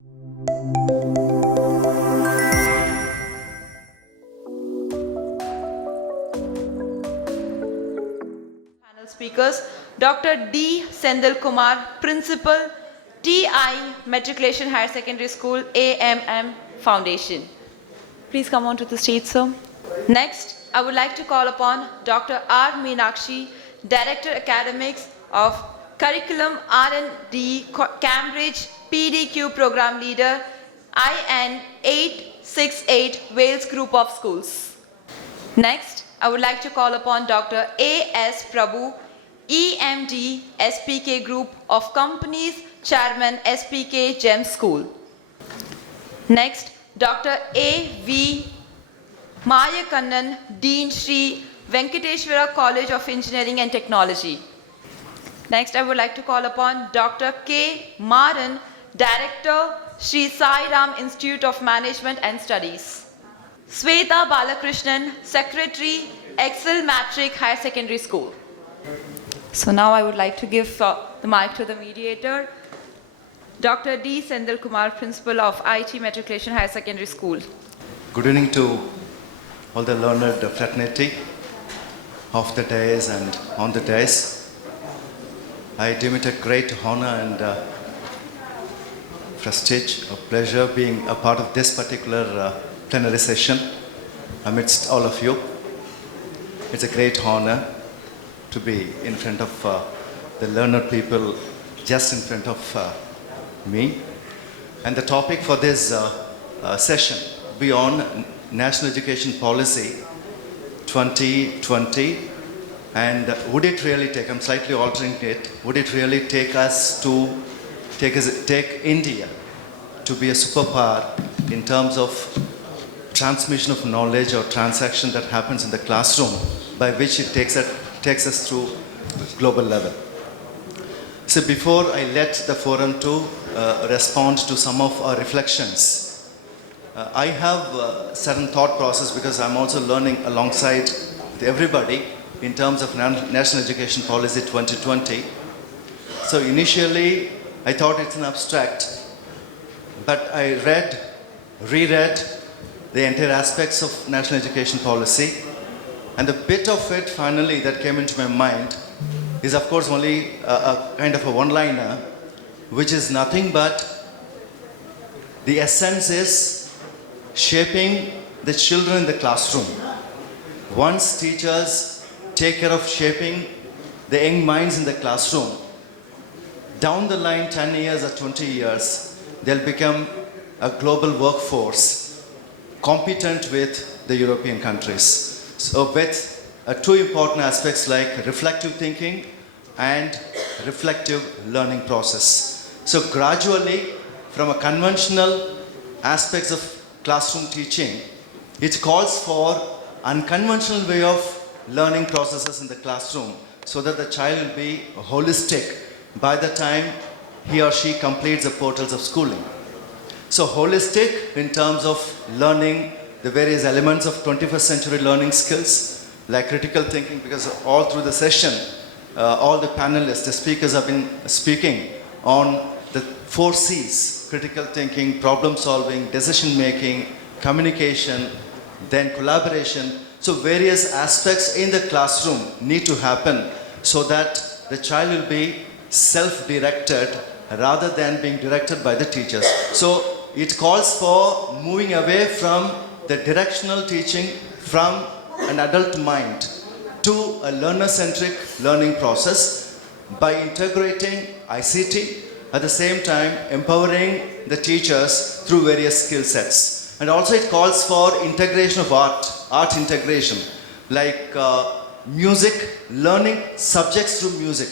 Panel speakers, Dr. D. Senthilkumar, Principal, TI Matriculation Higher Secondary School, AMM Foundation. Please come on to the stage, sir. Next, I would like to call upon Dr. R. Meenakshi, Director Academics of Curriculum R&D, Cambridge, PDQ Program Leader, IN 868 Vels Group of Schools. Next, I would like to call upon Dr. A.S. Prabu, EMD, SPK Group of Companies, Chairman, SPK Gems School. Next, Dr. A.V. Mayakkannan, Dean Shri Venkateswara College of Engineering and Technology. Next, I would like to call upon Dr. K. Maran, Director, Sri Sai Ram Institute of Management and Studies. Swetha Balakrishnan, Secretary, Excel Matric Higher Secondary School. So now I would like to give the mic to the mediator, Dr. D. Senthilkumar, Principal of IT Matriculation Higher Secondary School. Good evening to all the learned fraternity of the days and on the days. I deem it a great honor and prestige, a pleasure being a part of this particular plenary session amidst all of you. It's a great honor to be in front of the learned people just in front of me. And the topic for this session will be on National Education Policy 2020. And would it really take, I'm slightly altering it, would it really take us to, take India to be a superpower in terms of transmission of knowledge or transaction that happens in the classroom, by which it takes us through global level? So before I let the forum to respond to some of our reflections, I have a certain thought process because I'm also learning alongside everybody in terms of National Education Policy 2020. So initially, I thought it's an abstract, but I reread the entire aspects of National Education Policy, and the bit of it finally that came into my mind is of course only a kind of a one-liner, which is nothing but the essence is shaping the children in the classroom. Once teachers take care of shaping the young minds in the classroom, down the line 10 years or 20 years, they'll become a global workforce competent with the European countries. So with two important aspects like reflective thinking and reflective learning process. So gradually, from a conventional aspects of classroom teaching, it calls for unconventional way of learning processes in the classroom so that the child will be holistic by the time he or she completes the portals of schooling. So holistic in terms of learning the various elements of 21st century learning skills like critical thinking, because all through the session, all the panelists, the speakers have been speaking on the 4 C's: critical thinking, problem solving, decision making, communication, then collaboration. So various aspects in the classroom need to happen so that the child will be self-directed rather than being directed by the teachers. So it calls for moving away from the directional teaching from an adult mind to a learner-centric learning process by integrating ICT, at the same time empowering the teachers through various skill sets. And also it calls for integration of art integration, like music, learning subjects through music.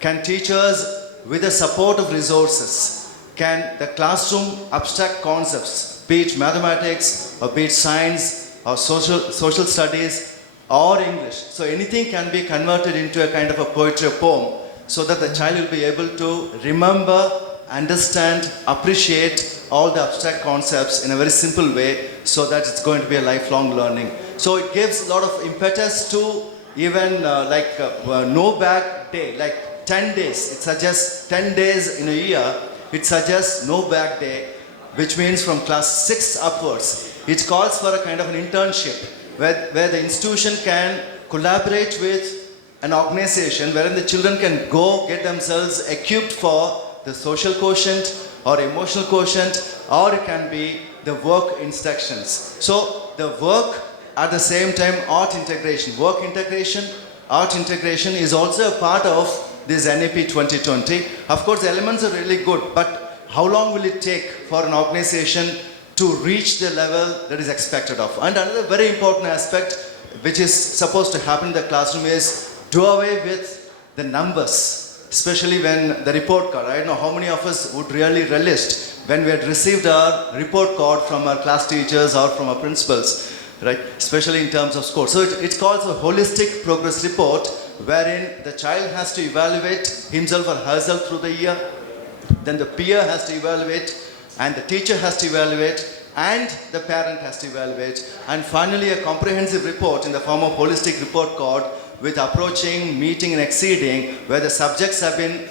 Can teachers, with the support of resources, can the classroom abstract concepts, be it mathematics, or be it science, or social studies, or English, so anything can be converted into a kind of a poetry or poem, so that the child will be able to remember, understand, appreciate all the abstract concepts in a very simple way, so that it's going to be a lifelong learning. So it gives a lot of impetus to even no back day, like 10 days. It suggests 10 days in a year it suggests no back day, which means from class 6 upwards. It calls for a kind of an internship where the institution can collaborate with an organization wherein the children can go get themselves equipped for the social quotient or emotional quotient, or it can be the work instructions. So the work at the same time art integration. Work integration, art integration is also a part of this NEP 2020. Of course, the elements are really good, but how long will it take for an organization to reach the level that is expected of? And another very important aspect which is supposed to happen in the classroom is do away with the numbers, especially when the report card. I don't know how many of us would really relish when we had received our report card from our class teachers or from our principals, right? Especially in terms of score. So it's called a holistic progress report, wherein the child has to evaluate himself or herself through the year, then the peer has to evaluate, and the teacher has to evaluate, and the parent has to evaluate, and finally a comprehensive report in the form of holistic report card with approaching, meeting and exceeding, where the subjects have been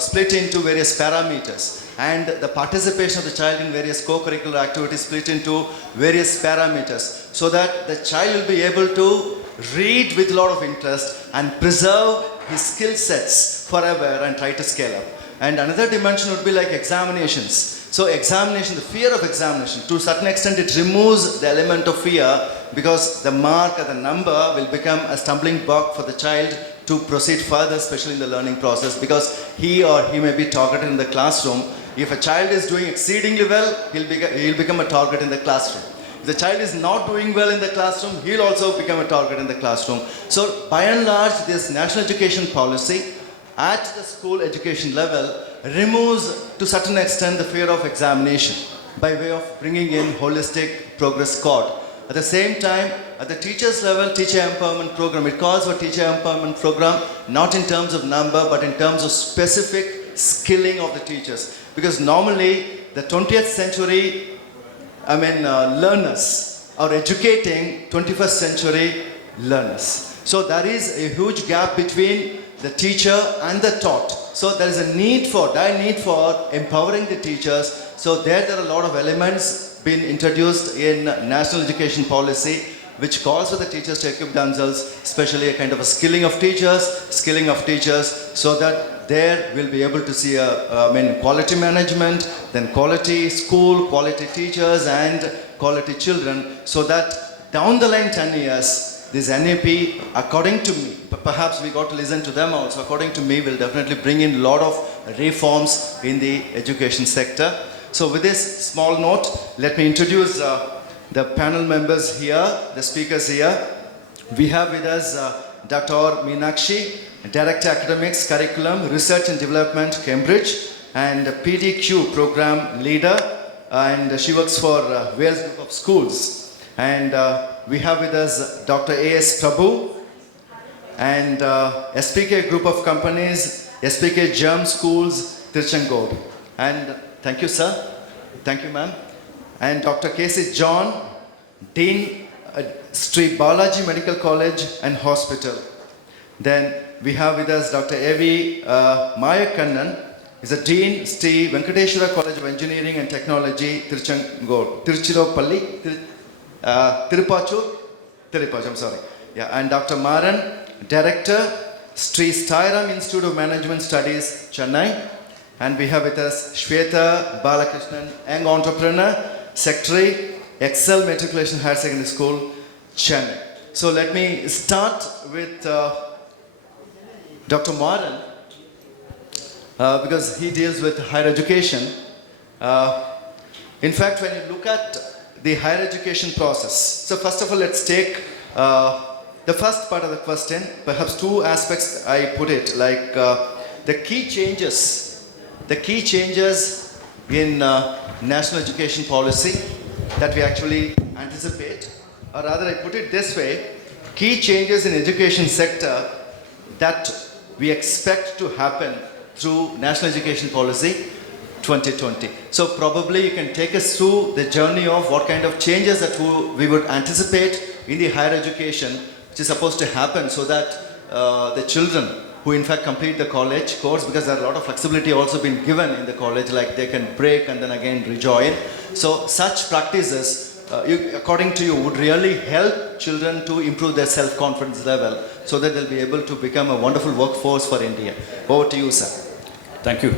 split into various parameters, and the participation of the child in various co-curricular activities split into various parameters, so that the child will be able to read with a lot of interest and preserve his skill sets forever and try to scale up. And another dimension would be like examinations. So examination, the fear of examination, to a certain extent it removes the element of fear, because the mark or the number will become a stumbling block for the child to proceed further, especially in the learning process, because he or he may be targeted in the classroom. If a child is doing exceedingly well, he'll become a target in the classroom. If the child is not doing well in the classroom, he'll also become a target in the classroom. So by and large, this national education policy at the school education level removes to a certain extent the fear of examination by way of bringing in holistic progress card. At the same time, at the teachers level, teacher empowerment program, it calls for teacher empowerment program not in terms of number but in terms of specific skilling of the teachers. Because normally the 20th century learners are educating 21st century learners. So there is a huge gap between the teacher and the taught. So there is a dire need for empowering the teachers. So there are a lot of elements being introduced in national education policy which calls for the teachers to equip themselves, especially a kind of a skilling of teachers, so that there will be able to see quality management, then quality school, quality teachers and quality children, so that down the line 10 years, this NEP, according to me, perhaps we got to listen to them also, according to me, will definitely bring in a lot of reforms in the education sector. So with this small note, let me introduce the panel members here, the speakers here. We have with us Dr. Meenakshi, Director Academics, Curriculum, Research and Development, Cambridge, and PDQ Program Leader, and she works for Vels Group of Schools. And we have with us Dr. A.S. Prabu and SPK Group of Companies, SPK Gems Schools, Tiruchengodu. And thank you, sir. Thank you, ma'am. And Dr. K.C. John, Dean, Sri Balaji Medical College and Hospital. Then we have with us Dr. A.V. Mayakkannan, is a Dean, Sri Venkateswara College of Engineering and Technology, Tiruchirappalli, Tirupachur, I'm sorry. Yeah, and Dr. Maran, Director, Sri Stairam Institute of Management Studies, Chennai. And we have with us Swetha, Balakrishnan, young entrepreneur, Secretary, Excel Matriculation Higher Secondary School, Chennai. So let me start with Dr. Maran, because he deals with higher education. In fact, when you look at the higher education process, so first of all, let's take the first part of the question, perhaps two aspects I put it, like the key changes in national education policy that we actually anticipate, or rather I put it this way, key changes in education sector that we expect to happen through national education policy 2020. So probably you can take us through the journey of what kind of changes that we would anticipate in the higher education which is supposed to happen, so that the children who in fact complete the college course, because there are a lot of flexibility also been given in the college, like they can break and then again rejoin. So such practices, according to you, would really help children to improve their self-confidence level so that they'll be able to become a wonderful workforce for India. Over to you, sir. Thank you.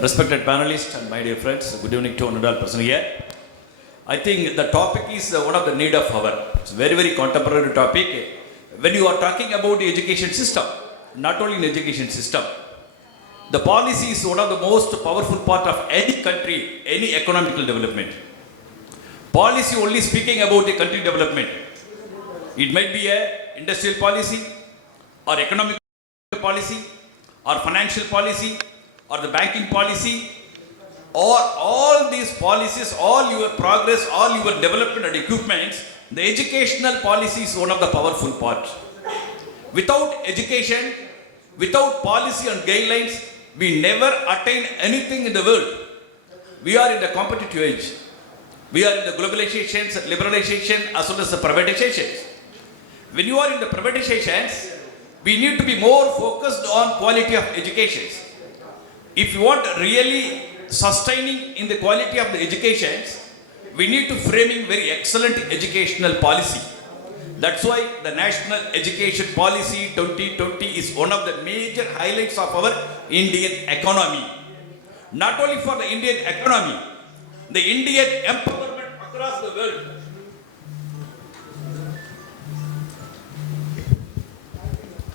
Respected panelists and my dear friends, good evening to another person here. I think the topic is one of the need of hour. It's a very, very contemporary topic. When you are talking about the education system, not only in education system, the policy is one of the most powerful part of any country, any economical development. Policy only speaking about the country development. It might be a industrial policy or economic policy or financial policy or the banking policy, or all these policies, all your progress, all your development and equipments, the educational policy is one of the powerful part. Without education, without policy and guidelines, we never attain anything in the world. We are in the competitive age. We are in the globalizations, liberalization, as well as the privatizations. When you are in the privatizations, we need to be more focused on quality of education. If you want really sustaining in the quality of the educations, we need to framing very excellent educational policy. That's why the National Education Policy 2020 is one of the major highlights of our Indian economy. Not only for the Indian economy, the Indian empowerment across the world.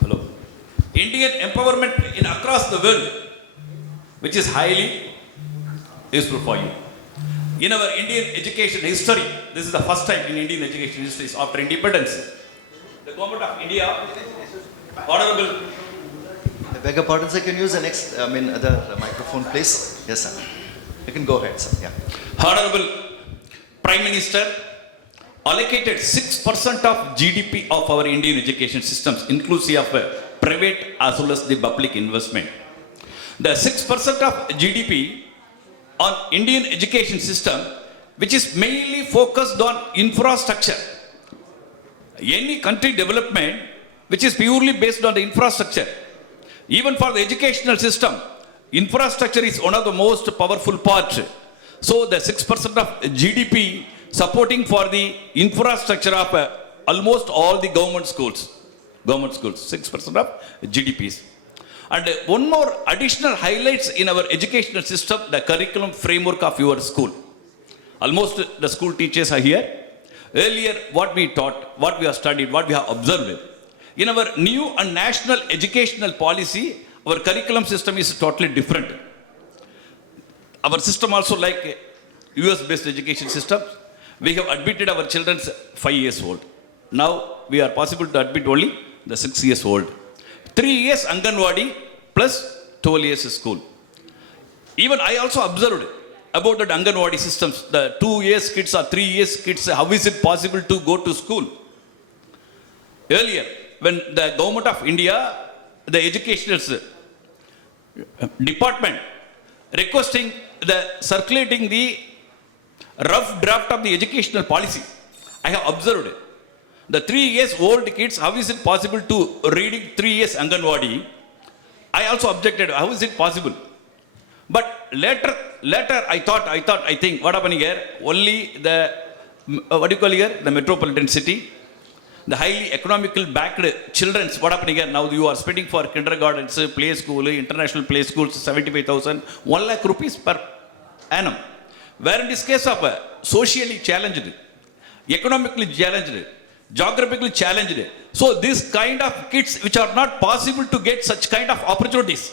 Hello. Indian empowerment in across the world, which is highly useful for you. In our Indian education history, this is the first time in Indian education history after independence, the government of India, Honorable. I beg your pardon, sir, can you use the next, other microphone, please? Yes, sir. You can go ahead, sir. Yeah. Honorable Prime Minister allocated 6% of GDP of our Indian education systems, inclusive of private as well as the public investment. The 6% of GDP on Indian education system, which is mainly focused on infrastructure. Any country development which is purely based on the infrastructure, even for the educational system, infrastructure is one of the most powerful parts. So the 6% of GDP supporting for the infrastructure of almost all the government schools, 6% of GDPs. And one more additional highlights in our educational system, the curriculum framework of your school. Almost the school teachers are here. Earlier, what we taught, what we have studied, what we have observed. In our new and national educational policy, our curriculum system is totally different. Our system also like US-based education system. We have admitted our children 5 years old. Now, we are possible to admit only the 6 years old. 3 years Anganwadi plus 12 years school. Even I also observed about the Anganwadi systems, the 2 years kids or 3 years kids, how is it possible to go to school? Earlier, when the government of India, the educational department requesting the circulating the rough draft of the educational policy, I have observed the 3 years old kids, how is it possible to reading 3 years Anganwadi? I also objected, how is it possible? But later I think, what happened here? Only the, what do you call here? The metropolitan city, the highly economical backed children, what happened here? Now you are spending for kindergartens, play school, international play schools, 75,000, 1 lakh rupees per annum. Where in this case of socially challenged, economically challenged, geographically challenged. So this kind of kids which are not possible to get such kind of opportunities.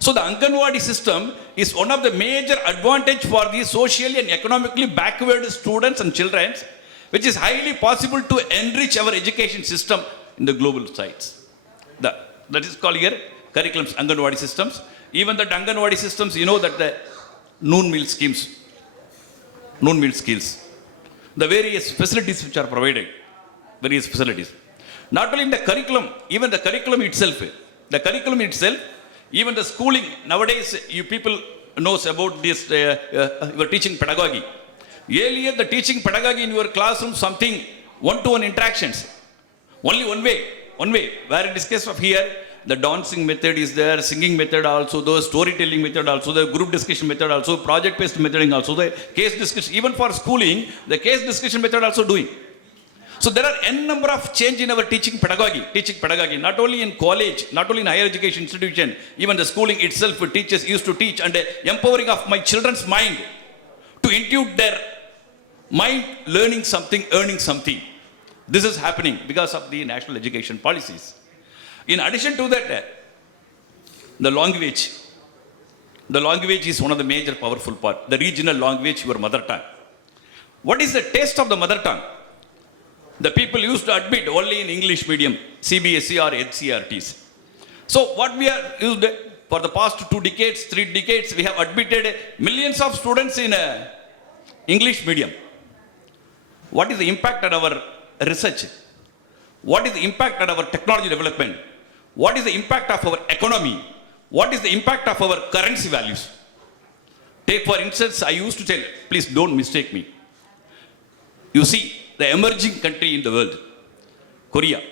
So the Anganwadi system is one of the major advantage for the socially and economically backward students and children, which is highly possible to enrich our education system in the global sites. That is called here curriculums, Anganwadi systems. Even the Anganwadi systems, you know that the noon meal schemes, noon meal skills, the various facilities which are provided. Various facilities. Not only in the curriculum, even the curriculum itself, even the schooling, nowadays you people knows about this, your teaching pedagogy. Earlier the teaching pedagogy in your classroom, something one-to-one interactions. Only one way, where in this case of here, the dancing method is there, singing method also, the storytelling method also, the group discussion method also, project-based methoding also, the case discussion, even for schooling, the case discussion method also doing. So there are n number of change in our teaching pedagogy, not only in college, not only in higher education institution, even the schooling itself, teachers used to teach, and empowering of my children's mind to intuit their mind, learning something, earning something. This is happening because of the national education policies. In addition to that, the language is one of the major powerful part. The regional language, your mother tongue. What is the taste of the mother tongue? The people used to admit only in English medium, CBSE or NCERTs. So what we are used for the past 2 decades, 3 decades, we have admitted millions of students in English medium. What is the impact on our research? What is the impact on our technology development? What is the impact of our economy? What is the impact of our currency values? Take for instance, I used to tell, please don't mistake me. You see, the emerging country in the world, Korea.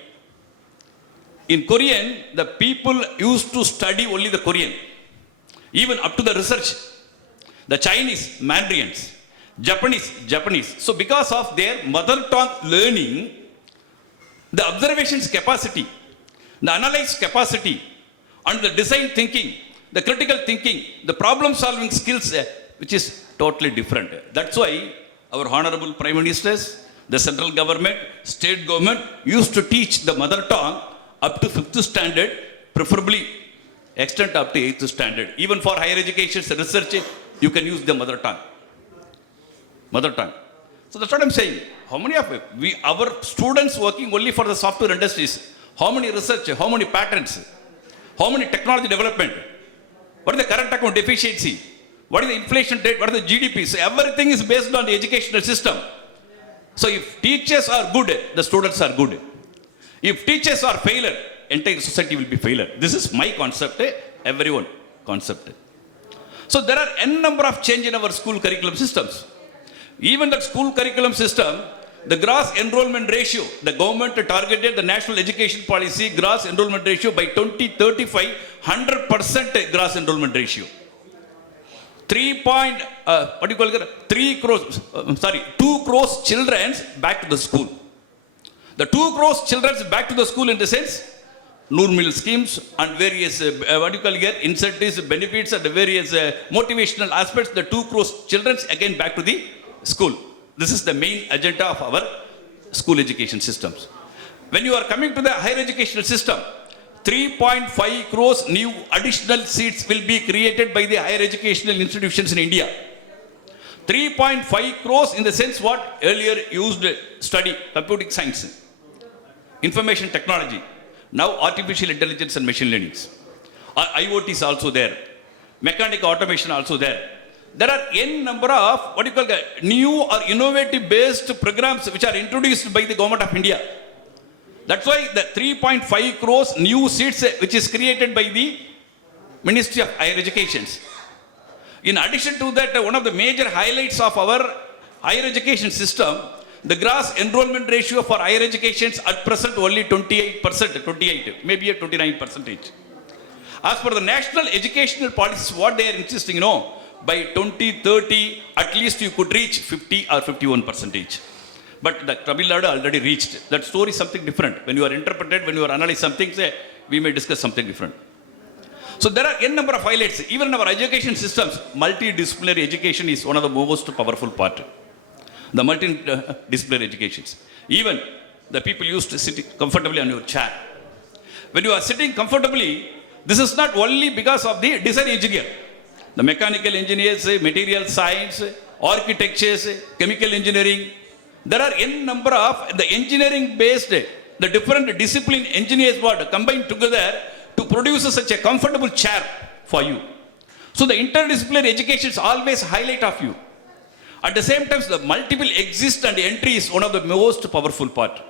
In Korean, the people used to study only the Korean, even up to the research. The Chinese, Mandarins, Japanese. So because of their mother tongue learning, the observations capacity, the analyze capacity, and the design thinking, the critical thinking, the problem solving skills, which is totally different. That's why our honorable prime ministers, the central government, state government used to teach the mother tongue up to 5th standard, preferably extend up to 8th standard. Even for higher education research, you can use the mother tongue. So that's what I'm saying. How many of our students working only for the software industries, how many research, how many patents, how many technology development, what is the current account deficiency, what is the inflation rate, what is the GDP, so everything is based on the educational system. So if teachers are good, the students are good. If teachers are failure, entire society will be failure. This is my concept, everyone concept. So there are n number of change in our school curriculum systems. Even that school curriculum system, the gross enrollment ratio, the government targeted the national education policy gross enrollment ratio by 2035, 100% gross enrollment ratio. 2 crores children back to the school. The 2 crores children back to the school in the sense, Noor Mill schemes and various incentives, benefits and various motivational aspects, the 2 crores children again back to the school. This is the main agenda of our school education systems. When you are coming to the higher educational system, 3.5 crores new additional seats will be created by the higher educational institutions in India. 3.5 crores in the sense what earlier used study, computing science, information technology, now artificial intelligence and machine learning. IoT is also there, mechanical automation also there. There are n number of new or innovative based programs which are introduced by the government of India. That's why the 3.5 crores new seats which is created by the Ministry of Higher Education. In addition to that, one of the major highlights of our higher education system, the gross enrollment ratio for higher education at present only 28%, maybe a 29%. As per the national educational policies, what they are insisting, by 2030, at least you could reach 50 or 51%. But the Tamil Nadu already reached. That story is something different. When you are interpreted, when you are analyzed something, we may discuss something different. So there are n number of highlights. Even in our education systems, multidisciplinary education is one of the most powerful part. The multidisciplinary educations. Even the people used to sit comfortably on your chair. When you are sitting comfortably, this is not only because of the design engineer. The mechanical engineers, material science, architectures, chemical engineering. There are n number of the engineering based, the different discipline engineers were combined together to produce such a comfortable chair for you. So the interdisciplinary education is always highlight of you. At the same time, the multiple exist and entry is one of the most powerful part.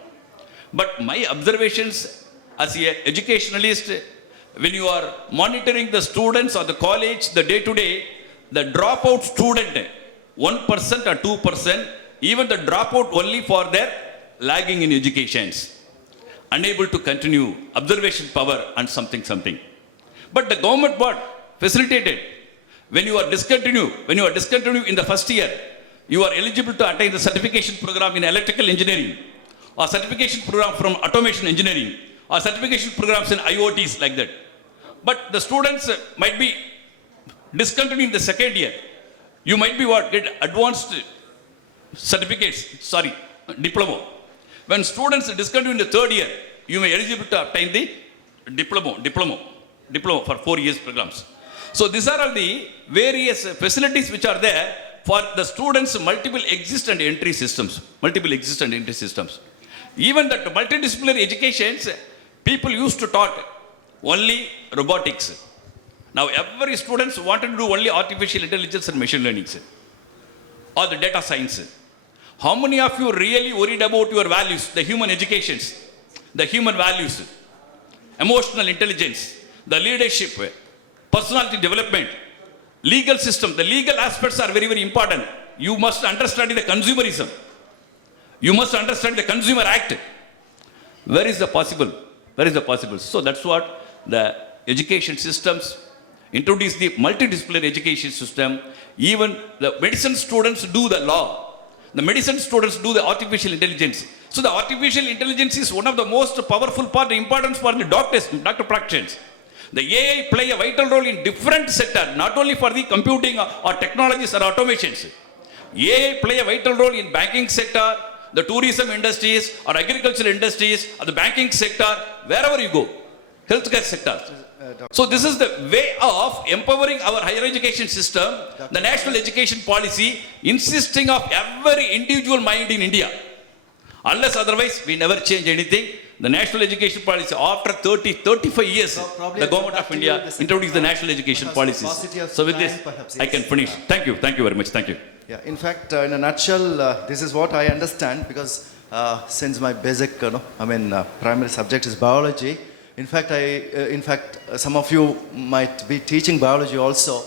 But my observations as an educationalist, when you are monitoring the students or the college, the day-to-day, the dropout student, 1% or 2%, even the dropout only for their lagging in educations. unable to continue observation power and something. But the government what? Facilitated. When you are discontinued in the first year, you are eligible to attain the certification program in electrical engineering, or certification program from automation engineering, or certification programs in IoTs like that. But the students might be discontinued in the second year. You might be what? Get advanced diploma. When students discontinue in the third year, you may eligible to obtain the diploma for 4 years programs. So these are all the various facilities which are there for the students' multiple exit and entry systems. Even that multidisciplinary educations, people used to taught only robotics. Now every students wanted to do only artificial intelligence and machine learning or the data science. How many of you really worried about your values, the human educations, the human values, emotional intelligence, the leadership, personality development, legal system? The legal aspects are very, very important. You must understand the consumerism. You must understand the Consumer Act. Where is the possible? So that's what the education systems introduce, the multidisciplinary education system. Even the medicine students do the law. The medicine students do the artificial intelligence. So the artificial intelligence is one of the most powerful part, importance for the doctors, doctor practitioners. The AI play a vital role in different sectors, not only for the computing or technologies or automations. AI play a vital role in banking sector, the tourism industries or agricultural industries or the banking sector, wherever you go, healthcare sector. So this is the way of empowering our higher education system, the national education policy, insisting of every individual mind in India. Unless otherwise, we never change anything. The national education policy, after 35 years, the government of India introduced the national education policies. So with this, I can finish. Thank you very much. Thank you. Yeah, in fact, in a nutshell, this is what I understand, because since my basic, primary subject is biology. In fact, some of you might be teaching biology also,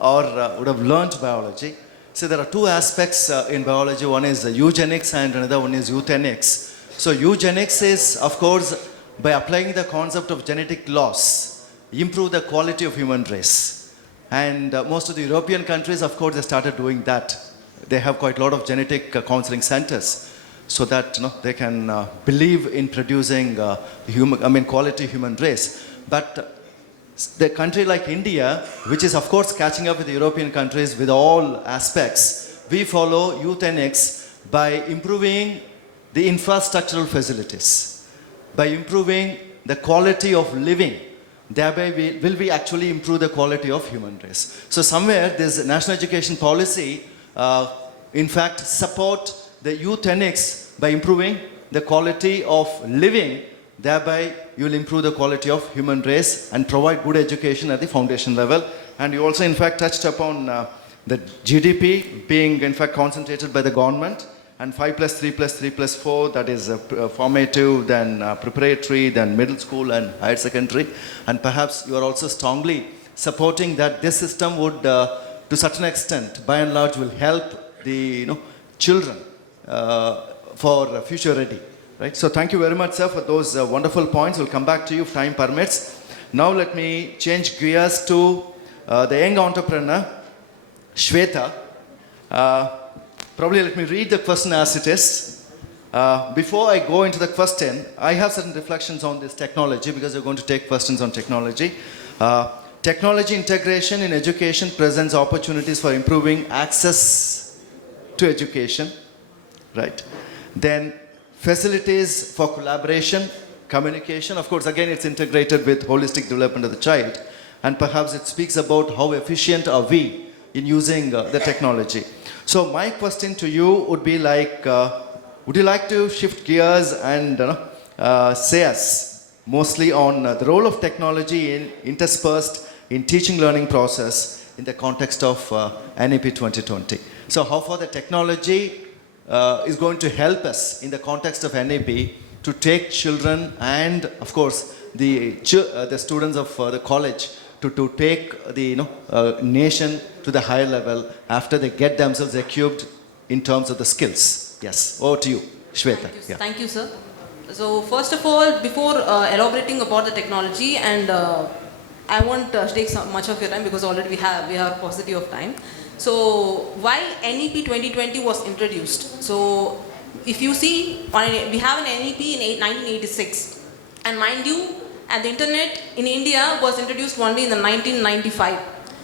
or would have learned biology. So there are two aspects in biology. One is eugenics and another one is euthenics. So eugenics is, of course, by applying the concept of genetic loss, improve the quality of human race. And most of the European countries, of course, they started doing that. They have quite a lot of genetic counseling centers, so that they can believe in producing quality human race. But the country like India, which is of course catching up with the European countries with all aspects, we follow euthenics by improving the infrastructural facilities, by improving the quality of living. Thereby we actually improve the quality of human race. So somewhere this national education policy in fact support the euthenics by improving the quality of living. Thereby you will improve the quality of human race and provide good education at the foundation level. And you also in fact touched upon the GDP being in fact concentrated by the government, and 5+3+3+4, that is formative, then preparatory, then middle school and higher secondary. And perhaps you are also strongly supporting that this system would to such an extent by and large will help the children for future ready. Right? So thank you very much, sir, for those wonderful points. We'll come back to you if time permits. Now let me change gears to the young entrepreneur, Swetha. Probably let me read the question as it is. Before I go into the question, I have certain reflections on this technology, because we're going to take questions on technology. Technology integration in education presents opportunities for improving access to education, right? Then facilities for collaboration, communication. Of course, again, it's integrated with holistic development of the child. And perhaps it speaks about how efficient are we in using the technology. So my question to you would be like, would you like to shift gears and say us mostly on the role of technology interspersed in teaching learning process in the context of NEP 2020? So how far the technology is going to help us in the context of NEP to take children and of course the students of the college to take the nation to the higher level after they get themselves equipped in terms of the skills. Yes, over to you, Swetha. Thank you, sir. So first of all, before elaborating about the technology, and I won't take much of your time because already we have paucity of time. So why NEP 2020 was introduced? So if you see, we have an NEP in 1986, and mind you, and the internet in India was introduced only in the 1995,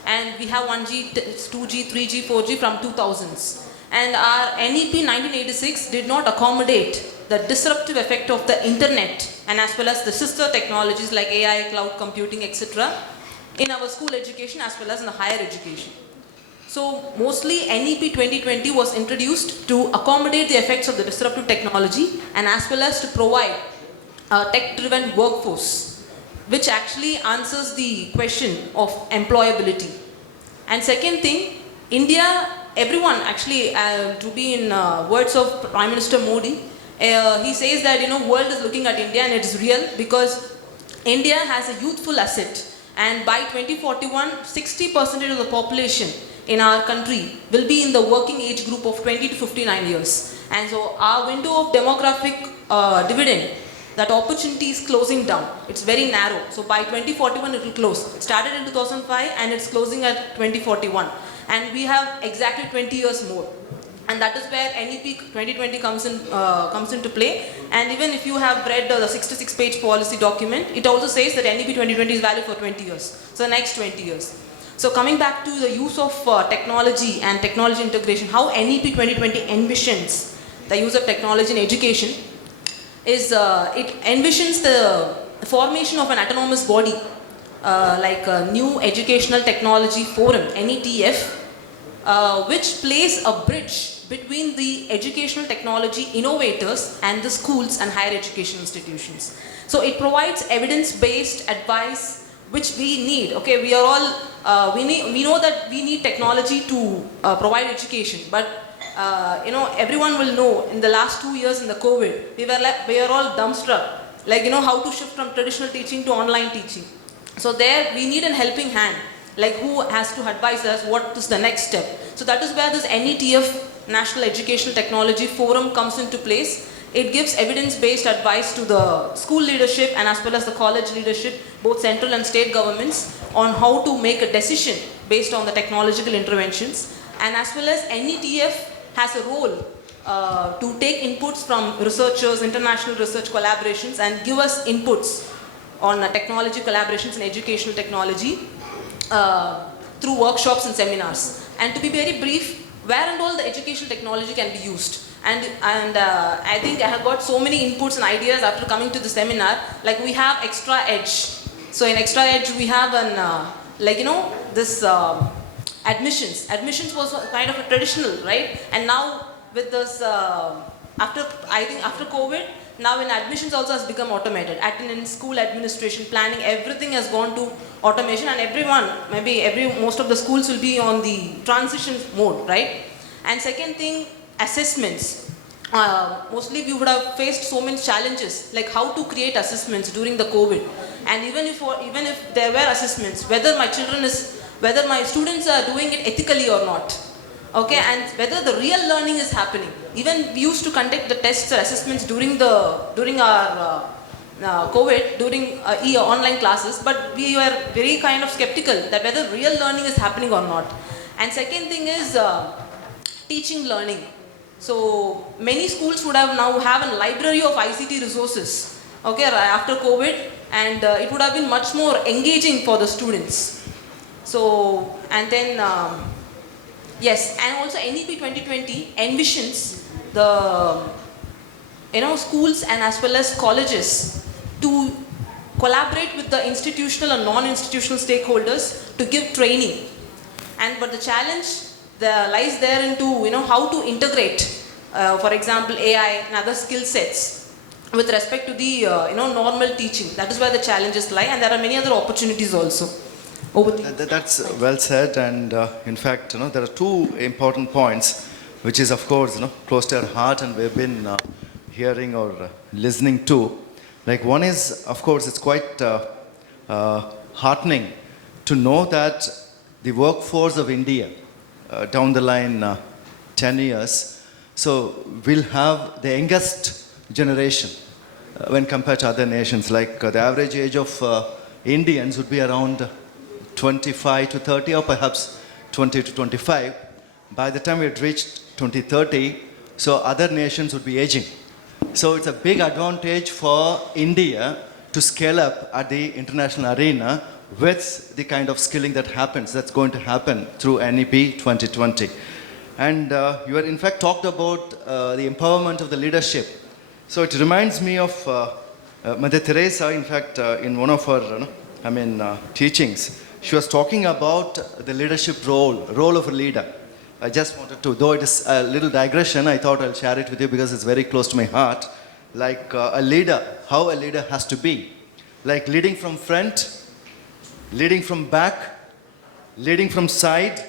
and we have 1G, 2G, 3G, 4G from 2000s. And our NEP 1986 did not accommodate the disruptive effect of the internet and as well as the sister technologies like AI, cloud computing, etc. in our school education as well as in the higher education. So mostly NEP 2020 was introduced to accommodate the effects of the disruptive technology and as well as to provide a tech-driven workforce which actually answers the question of employability. And second thing, India, everyone actually, to be in words of Prime Minister Modi, he says that world is looking at India and it is real because India has a youthful asset, and by 2041, 60% of the population in our country will be in the working age group of 20 to 59 years. And so our window of demographic dividend, that opportunity is closing down. It's very narrow. So by 2041 it will close. It started in 2005 and it's closing at 2041. And we have exactly 20 years more. And that is where NEP 2020 comes into play. And even if you have read the 66-page policy document, it also says that NEP 2020 is valid for 20 years. So the next 20 years. So coming back to the use of technology and technology integration, how NEP 2020 envisions the use of technology in education is it envisions the formation of an autonomous body like a new educational technology forum, NETF, which plays a bridge between the educational technology innovators and the schools and higher education institutions. So it provides evidence-based advice which we need. Okay, we are all, we know that we need technology to provide education, but everyone will know in the last 2 years in the COVID, we were all dumbstruck, how to shift from traditional teaching to online teaching. So there we need a helping hand, like who has to advise us what is the next step. So that is where this NETF, National Educational Technology Forum, comes into place. It gives evidence-based advice to the school leadership and as well as the college leadership, both central and state governments, on how to make a decision based on the technological interventions. And as well as NETF has a role to take inputs from researchers, international research collaborations, and give us inputs on technology collaborations in educational technology through workshops and seminars. And to be very brief, where and all the educational technology can be used. And I think I have got so many inputs and ideas after coming to the seminar. Like we have Extra Edge. So in Extra Edge we have an, this admissions. Admissions was kind of a traditional, right? And now with this, after COVID, now in admissions also has become automated. Attendance, school administration, planning, everything has gone to automation, and everyone, most of the schools will be on the transition mode, right? And second thing, assessments. Mostly we would have faced so many challenges, like how to create assessments during the COVID. And even if there were assessments, whether my students are doing it ethically or not. Okay, and whether the real learning is happening. Even we used to conduct the tests or assessments during our COVID, during online classes, but we were very kind of skeptical that whether real learning is happening or not. And second thing is teaching learning. So many schools would have now have a library of ICT resources, okay, after COVID, and it would have been much more engaging for the students. So, and then, yes, and also NEP 2020 envisions the, schools and as well as colleges to collaborate with the institutional and non-institutional stakeholders to give training. But the challenge lies there into, how to integrate, for example, AI and other skill sets with respect to the, normal teaching. That is where the challenges lie, and there are many other opportunities also. That's well said, and in fact, there are two important points, which is of course, close to our heart, and we've been hearing or listening to. Like one is, of course, it's quite heartening to know that the workforce of India down the line 10 years, so we'll have the youngest generation when compared to other nations. Like the average age of Indians would be around 25 to 30 or perhaps 20 to 25. By the time we had reached 2030, so other nations would be aging. So it's a big advantage for India to scale up at the international arena with the kind of skilling that's going to happen through NEP 2020. And you had in fact talked about the empowerment of the leadership. So it reminds me of Mother Teresa, in fact, in one of her teachings. She was talking about the leadership role of a leader. I just wanted to, though it is a little digression, I thought I'll share it with you because it's very close to my heart. Like a leader, how a leader has to be. Like leading from front, leading from back, leading from side,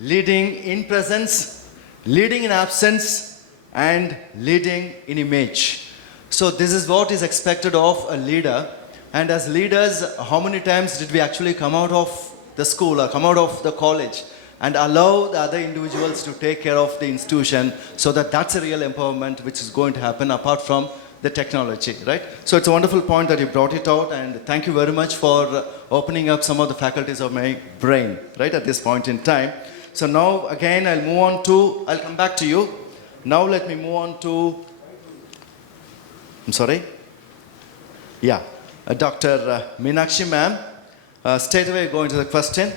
leading in presence, leading in absence, and leading in image. So this is what is expected of a leader. And as leaders, how many times did we actually come out of the school or come out of the college and allow the other individuals to take care of the institution, so that's a real empowerment which is going to happen apart from the technology, right? So it's a wonderful point that you brought it out, and thank you very much for opening up some of the faculties of my brain, right, at this point in time. So now again I'll come back to you. Now let me move on to, Dr. Meenakshi ma'am. Straight away going to the question.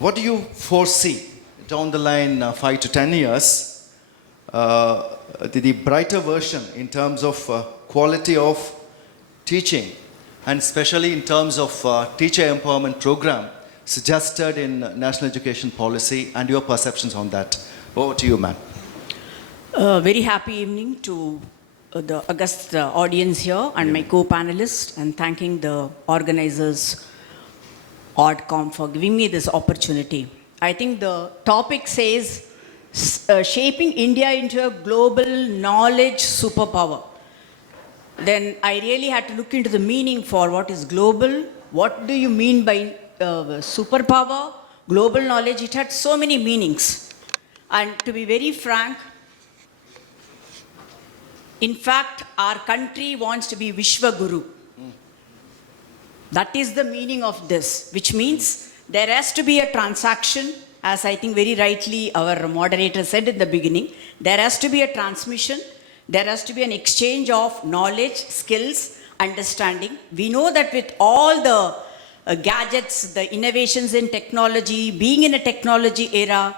What do you foresee down the line 5 to 10 years, the brighter version in terms of quality of teaching, and especially in terms of teacher empowerment program suggested in National Education Policy, and your perceptions on that? Over to you, ma'am. Very happy evening to the august audience here and my co-panelists, and thanking the organizers, ArdorComm, for giving me this opportunity. I think the topic says shaping India into a global knowledge superpower. Then I really had to look into the meaning for what is global. What do you mean by superpower, global knowledge? It had so many meanings. And to be very frank, in fact, our country wants to be Vishwaguru. That is the meaning of this, which means there has to be a transaction, as I think very rightly our moderator said in the beginning. There has to be a transmission. There has to be an exchange of knowledge, skills, understanding. We know that with all the gadgets, the innovations in technology, being in a technology era,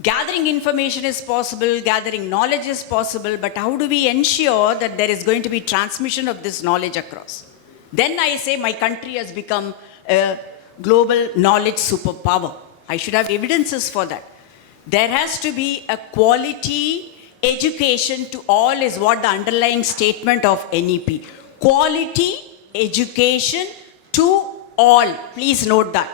gathering information is possible, gathering knowledge is possible, but how do we ensure that there is going to be transmission of this knowledge across? Then I say my country has become a global knowledge superpower. I should have evidences for that. There has to be a quality education to all is what the underlying statement of NEP. Quality education to all. Please note that.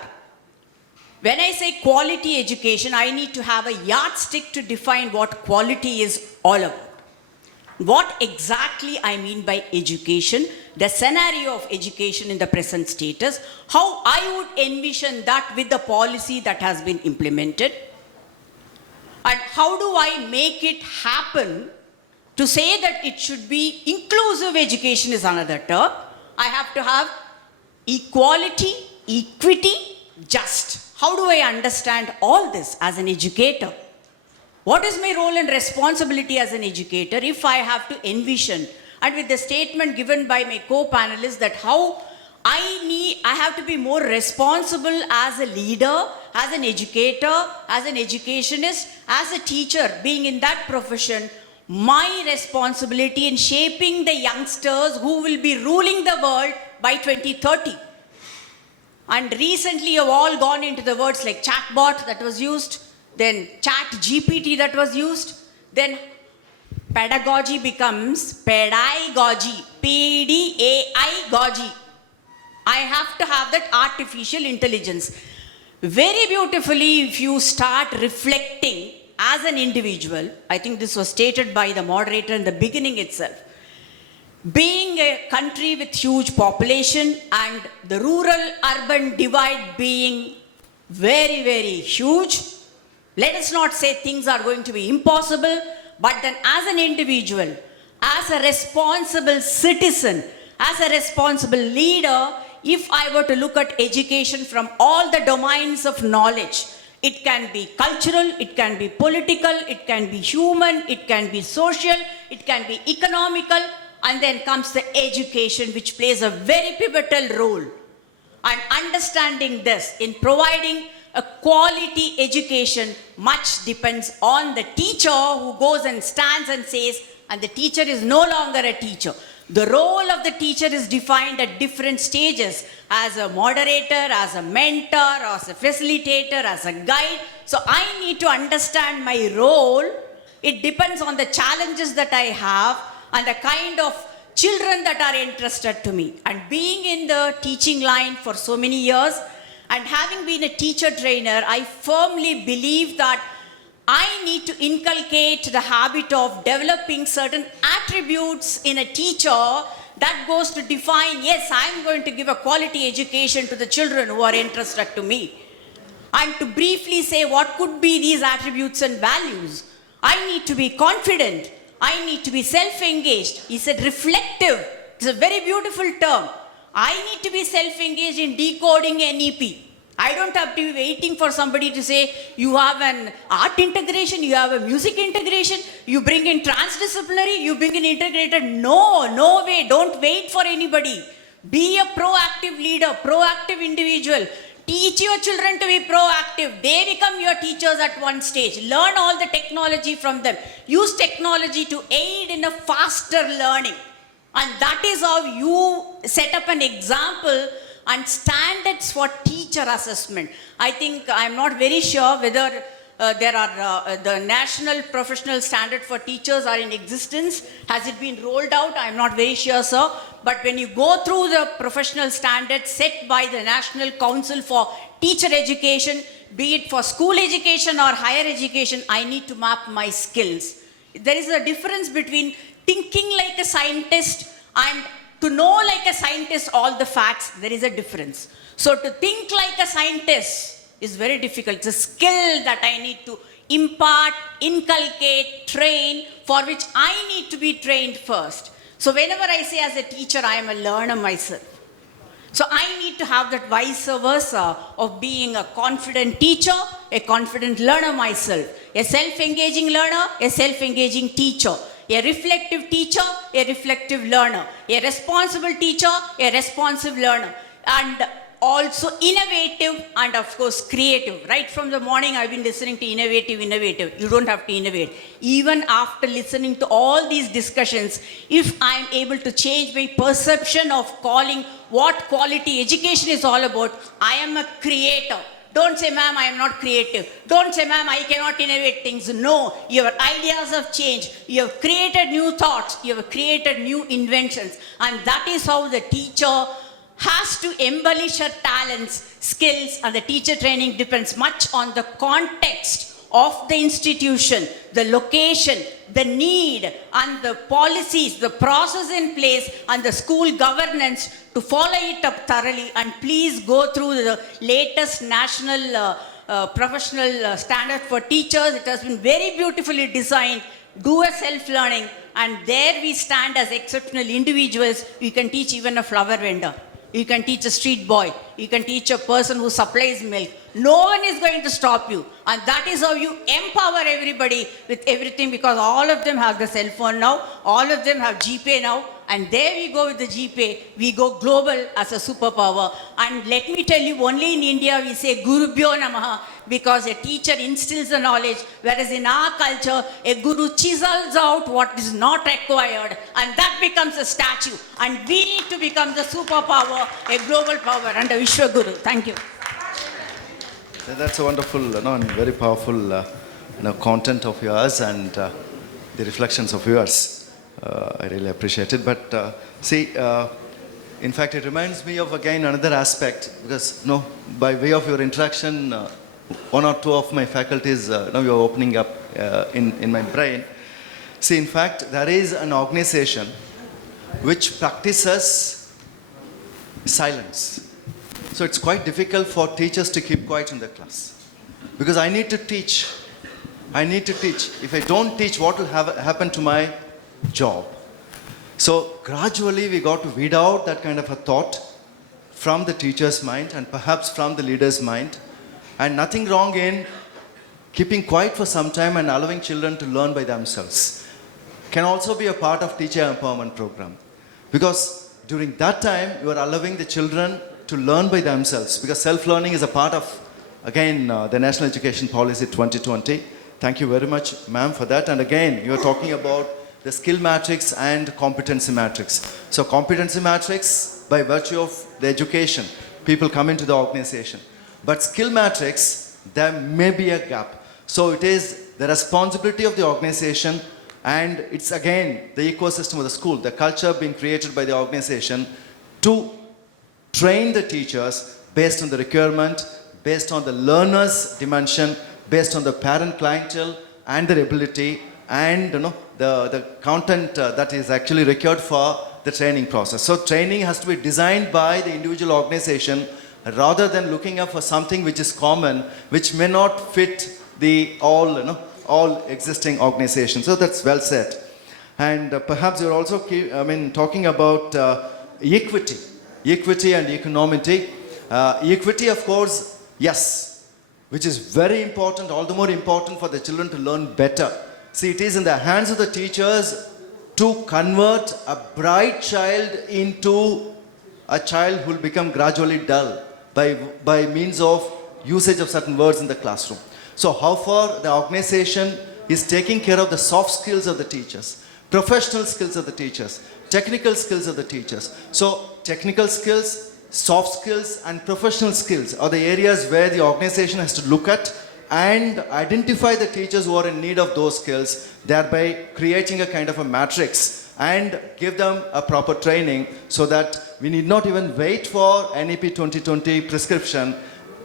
When I say quality education, I need to have a yardstick to define what quality is all about. What exactly I mean by education, the scenario of education in the present status, how I would envision that with the policy that has been implemented, and how do I make it happen. To say that it should be inclusive education is another term. I have to have equality, equity, just. How do I understand all this as an educator? What is my role and responsibility as an educator if I have to envision, and with the statement given by my co-panelists that how I have to be more responsible as a leader, as an educator, as an educationist, as a teacher, being in that profession, my responsibility in shaping the youngsters who will be ruling the world by 2030. And recently you have all gone into the words like chatbot that was used, then chat GPT that was used, then pedagogy becomes pedagogy, P-D-A-I-gogy. I have to have that artificial intelligence. Very beautifully, if you start reflecting as an individual, I think this was stated by the moderator in the beginning itself. Being a country with huge population and the rural-urban divide being very, very huge, let us not say things are going to be impossible, but then as an individual, as a responsible citizen, as a responsible leader, if I were to look at education from all the domains of knowledge, it can be cultural, it can be political, it can be human, it can be social, it can be economical, and then comes the education, which plays a very pivotal role. And understanding this, in providing a quality education, much depends on the teacher who goes and stands and says, and the teacher is no longer a teacher. The role of the teacher is defined at different stages, as a moderator, as a mentor, as a facilitator, as a guide. So I need to understand my role. It depends on the challenges that I have and the kind of children that are interested to me. And being in the teaching line for so many years and having been a teacher trainer, I firmly believe that I need to inculcate the habit of developing certain attributes in a teacher that goes to define, yes, I'm going to give a quality education to the children who are interested to me. And to briefly say what could be these attributes and values, I need to be confident. I need to be self-engaged. He said reflective. It's a very beautiful term. I need to be self-engaged in decoding NEP. I don't have to be waiting for somebody to say, you have an art integration, you have a music integration, you bring in transdisciplinary, you bring in integrated. No way. Don't wait for anybody. Be a proactive leader, proactive individual. Teach your children to be proactive. They become your teachers at one stage. Learn all the technology from them. Use technology to aid in a faster learning. And that is how you set up an example and standards for teacher assessment. I think I'm not very sure whether there are the national professional standard for teachers are in existence. Has it been rolled out? I'm not very sure, sir. But when you go through the professional standards set by the National Council for Teacher Education, be it for school education or higher education, I need to map my skills. There is a difference between thinking like a scientist and to know like a scientist all the facts. There is a difference. So to think like a scientist is very difficult. It's a skill that I need to impart, inculcate, train, for which I need to be trained first. So whenever I say as a teacher, I am a learner myself. So I need to have that vice versa of being a confident teacher, a confident learner myself, a self-engaging learner, a self-engaging teacher, a reflective teacher, a reflective learner, a responsible teacher, a responsive learner, and also innovative and of course creative. Right from the morning I've been listening to innovative. You don't have to innovate. Even after listening to all these discussions, if I'm able to change my perception of calling what quality education is all about, I am a creator. Don't say, ma'am, I am not creative. Don't say, ma'am, I cannot innovate things. No, your ideas have changed. You have created new thoughts. You have created new inventions. And that is how the teacher has to embellish her talents, skills, and the teacher training depends much on the context of the institution, the location, the need, and the policies, the process in place, and the school governance to follow it up thoroughly. And please go through the latest national professional standard for teachers. It has been very beautifully designed. Do a self-learning, and there we stand as exceptional individuals. You can teach even a flower vendor. You can teach a street boy. You can teach a person who supplies milk. No one is going to stop you. And that is how you empower everybody with everything, because all of them have the cell phone now. All of them have GPay now. And there we go with the GPay. We go global as a superpower. And let me tell you, only in India we say Gurubhyo Namaha, because a teacher instills the knowledge, whereas in our culture, a guru chisels out what is not required, and that becomes a statue. And we need to become the superpower, a global power, and a Vishwa Guru. Thank you. That's a wonderful and very powerful content of yours and the reflections of yours. I really appreciate it. But in fact, it reminds me of again another aspect, because by way of your interaction, one or two of my faculties now you're opening up in my brain. See, in fact, there is an organization which practices silence. So it's quite difficult for teachers to keep quiet in the class, because I need to teach I need to teach. If I don't teach, what will happen to my job? So gradually we got to weed out that kind of a thought from the teacher's mind and perhaps from the leader's mind. And nothing wrong in keeping quiet for some time and allowing children to learn by themselves. Can also be a part of teacher empowerment program. Because during that time, you are allowing the children to learn by themselves. Because self-learning is a part of, again, the National Education Policy 2020. Thank you very much, ma'am, for that. And again, you are talking about the skill matrix and competency matrix. So competency matrix, by virtue of the education, people come into the organization. But skill matrix, there may be a gap. So it is the responsibility of the organization, and it's again the ecosystem of the school, the culture being created by the organization to train the teachers based on the requirement, based on the learner's dimension, based on the parent clientele and their ability, and the content that is actually required for the training process. So training has to be designed by the individual organization rather than looking up for something which is common, which may not fit the all existing organizations. So that's well said. And perhaps you're also talking about equity and equanimity. Equity, of course, yes, which is very important, all the more important for the children to learn better. See, it is in the hands of the teachers to convert a bright child into a child who will become gradually dull by means of usage of certain words in the classroom. So how far the organization is taking care of the soft skills of the teachers, professional skills of the teachers, technical skills of the teachers. So technical skills, soft skills and professional skills are the areas where the organization has to look at and identify the teachers who are in need of those skills, thereby creating a kind of a matrix and give them a proper training so that we need not even wait for NEP 2020 prescription.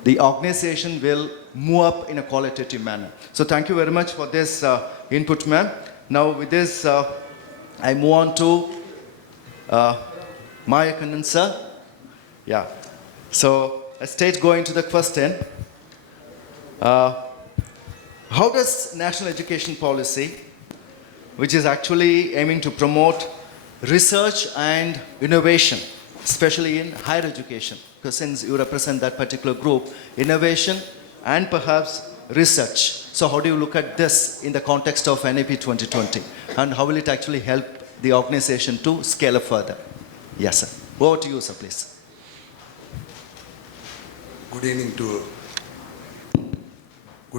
The organization will move up in a qualitative manner. So thank you very much for this input, ma'am. Now with this, I move on to Mayakkannan, sir. Yeah. So straight going to the question. How does national education policy, which is actually aiming to promote research and innovation, especially in higher education, because since you represent that particular group, innovation and perhaps research. So how do you look at this in the context of NEP 2020? And how will it actually help the organization to scale up further? Yes, sir. Over to you, sir, please. Good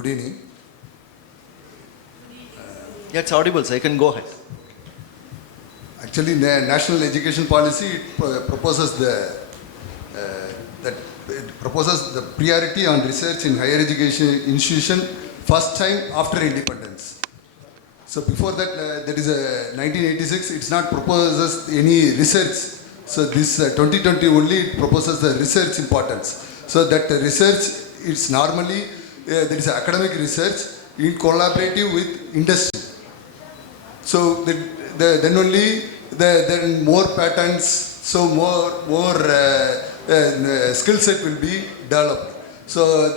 evening. Yeah, it's audible, sir. You can go ahead. Actually, the national education policy proposes the priority on research in higher education institution first time after independence. So before that, there is a 1986. It's not proposes any research. So this 2020 only proposes the research importance. So that research, it's normally there is academic research in collaborative with industry. So then only then more patterns, so more skill set will be developed. So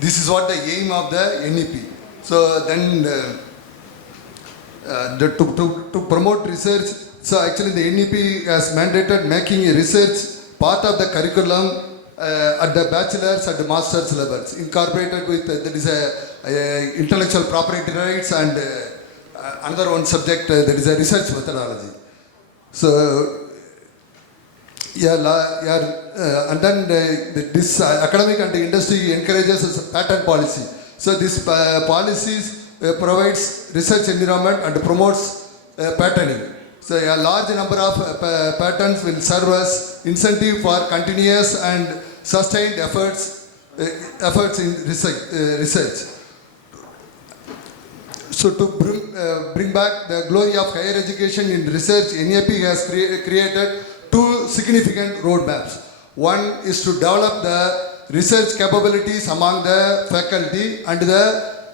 this is what the aim of the NEP. So then to promote research, so actually the NEP has mandated making research part of the curriculum at the bachelor's and the master's levels, incorporated with there is a intellectual property rights and another one subject there is a research methodology. So and then this academic and the industry encourages a pattern policy. So this policies provides research environment and promotes patterning. So a large number of patterns will serve as incentive for continuous and sustained efforts in research. So to bring back the glory of higher education in research, NEP has created two significant roadmaps. One is to develop the research capabilities among the faculty and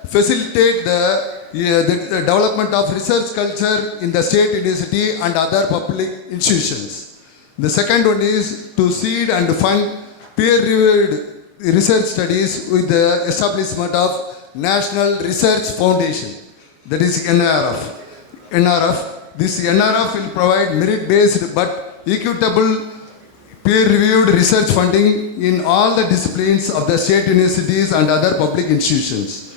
facilitate the development of research culture in the state university and other public institutions. The second one is to seed and fund peer-reviewed research studies with the establishment of National Research Foundation, that is NRF. This NRF will provide merit-based but equitable peer-reviewed research funding in all the disciplines of the state universities and other public institutions.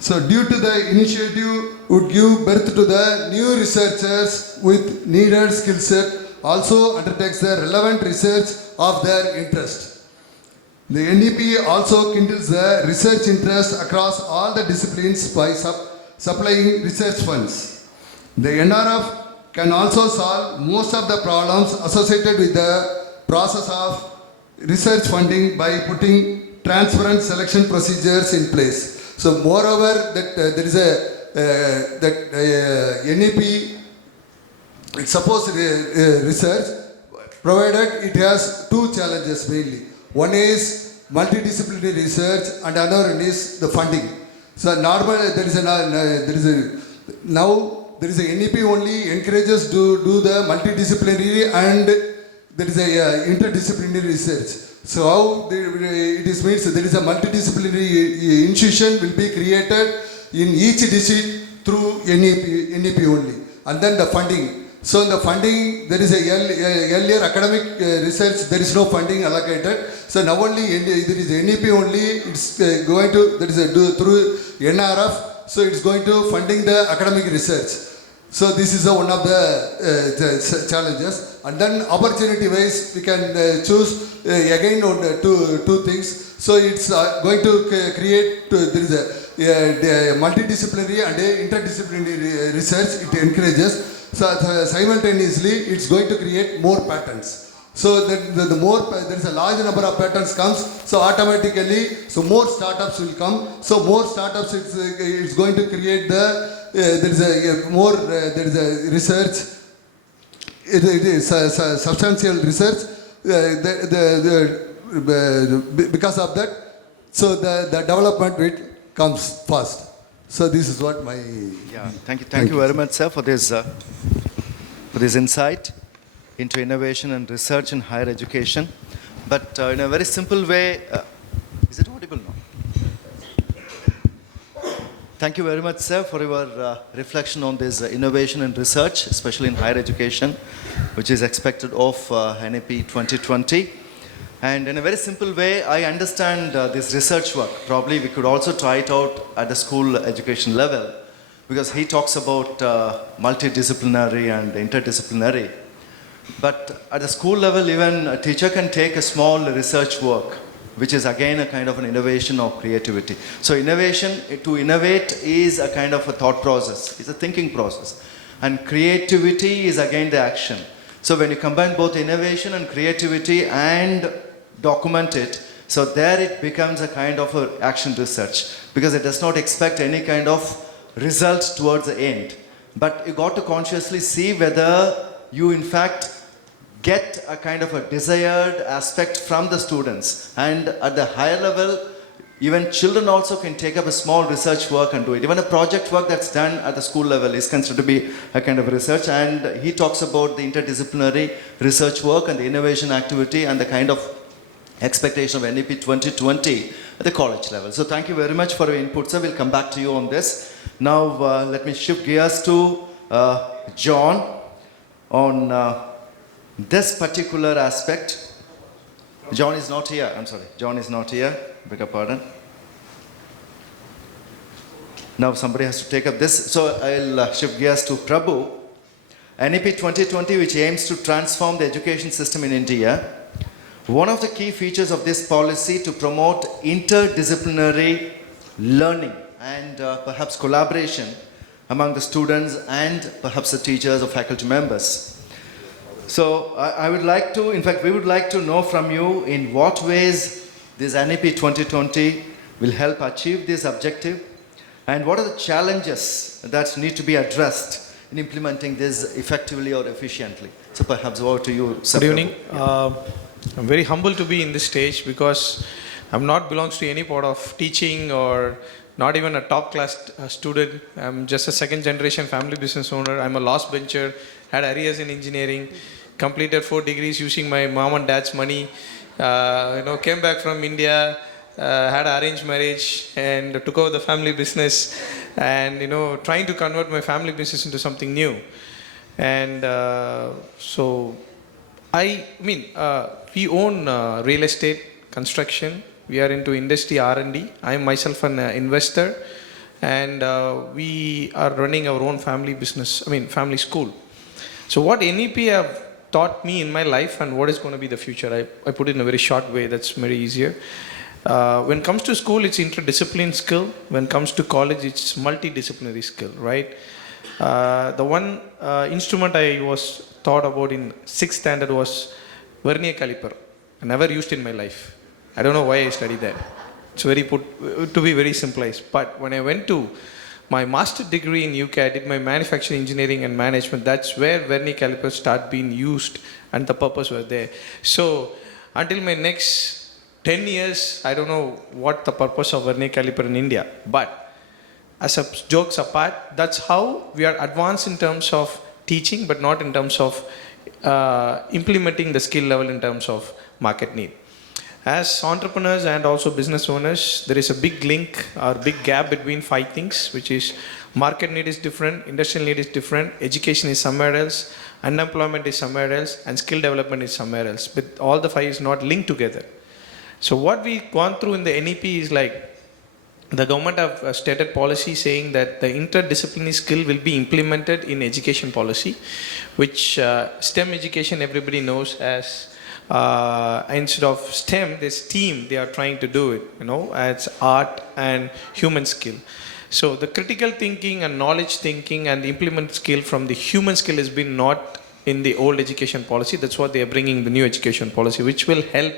So due to the initiative would give birth to the new researchers with needed skill set, also undertakes the relevant research of their interest. The NEP also kindles the research interest across all the disciplines by supplying research funds. The NRF can also solve most of the problems associated with the process of research funding by putting transparent selection procedures in place. So moreover, that there is a NEP, it supposed research, provided it has two challenges mainly. One is multidisciplinary research and another one is the funding. So normally there is a NEP only encourages to do the multidisciplinary and there is a interdisciplinary research. So how it is means there is a multidisciplinary institution will be created in each district through NEP only. And then the funding. So in the funding, there is a earlier academic research, there is no funding allocated. So now only there is NEP only, it's going to, there is through NRF, so it's going to funding the academic research. So this is one of the challenges. And then opportunity wise, we can choose again on two things. So it's going to create, there is a multidisciplinary and interdisciplinary research, it encourages. So simultaneously, it's going to create more patterns. So the more there is a large number of patterns comes, so automatically, so more startups will come. So more startups, it's going to create the there is a research. It is a substantial research. Because of that, so the development rate comes fast. So this is what my Thank you very much, sir, for this insight into innovation and research in higher education. But in a very simple way, is it audible now? Thank you very much, sir, for your reflection on this innovation and research, especially in higher education, which is expected of NEP 2020. And in a very simple way, I understand this research work. Probably we could also try it out at the school education level, because he talks about multidisciplinary and interdisciplinary. But at the school level, even a teacher can take a small research work, which is again a kind of an innovation or creativity. So innovation, to innovate is a kind of a thought process, it's a thinking process. And creativity is again the action. So when you combine both innovation and creativity and document it, so there it becomes a kind of a action research, because it does not expect any kind of result towards the end. But you got to consciously see whether you in fact get a kind of a desired aspect from the students. And at the higher level, even children also can take up a small research work and do it. Even a project work that's done at the school level is considered to be a kind of research. And he talks about the interdisciplinary research work and the innovation activity and the kind of expectation of NEP 2020 at the college level. So thank you very much for your input, sir. We'll come back to you on this. Now let me shift gears to John on this particular aspect. John is not here. I'm sorry. John is not here. Beg your pardon. Now somebody has to take up this. So I'll shift gears to Prabu. NEP 2020, which aims to transform the education system in India. One of the key features of this policy to promote interdisciplinary learning and perhaps collaboration among the students and perhaps the teachers or faculty members. So I would like to, in fact, we would like to know from you in what ways this NEP 2020 will help achieve this objective, and what are the challenges that need to be addressed in implementing this effectively or efficiently. So perhaps over to you, sir. Good evening. I'm very humble to be in this stage because I'm not belongs to any part of teaching or not even a top class student. I'm just a second generation family business owner. I'm a lost bencher, had arrears in engineering, completed 4 degrees using my mom and dad's money, came back from India, had an arranged marriage and took over the family business and, trying to convert my family business into something new. And so, we own real estate, construction. We are into industry R&D. I am myself an investor, and we are running our own family business, family school. So what NEP have taught me in my life and what is going to be the future, I put it in a very short way, that's very easier. When it comes to school, it's interdisciplinary skill. When it comes to college, it's multidisciplinary skill, right? The one instrument I was taught about in 6th standard was vernier caliper. I never used it in my life. I don't know why I studied that. It's to be very simplified. But when I went to my master degree in UK, I did my manufacturing engineering and management. That's where vernier calipers start being used and the purpose was there. So until my next 10 years, I don't know what the purpose of vernier caliper in India. But as a jokes apart, that's how we are advanced in terms of teaching, but not in terms of implementing the skill level in terms of market need. As entrepreneurs and also business owners, there is a big link or big gap between 5 things, which is market need is different, industrial need is different, education is somewhere else, unemployment is somewhere else, and skill development is somewhere else. But all the 5 is not linked together. So what we've gone through in the NEP is like, the government have stated policy saying that the interdisciplinary skill will be implemented in education policy, which STEM education everybody knows as, instead of STEM, there's STEAM, they are trying to do it, as art and human skill. So the critical thinking and knowledge thinking and the implement skill from the human skill has been not in the old education policy. That's what they are bringing in the new education policy, which will help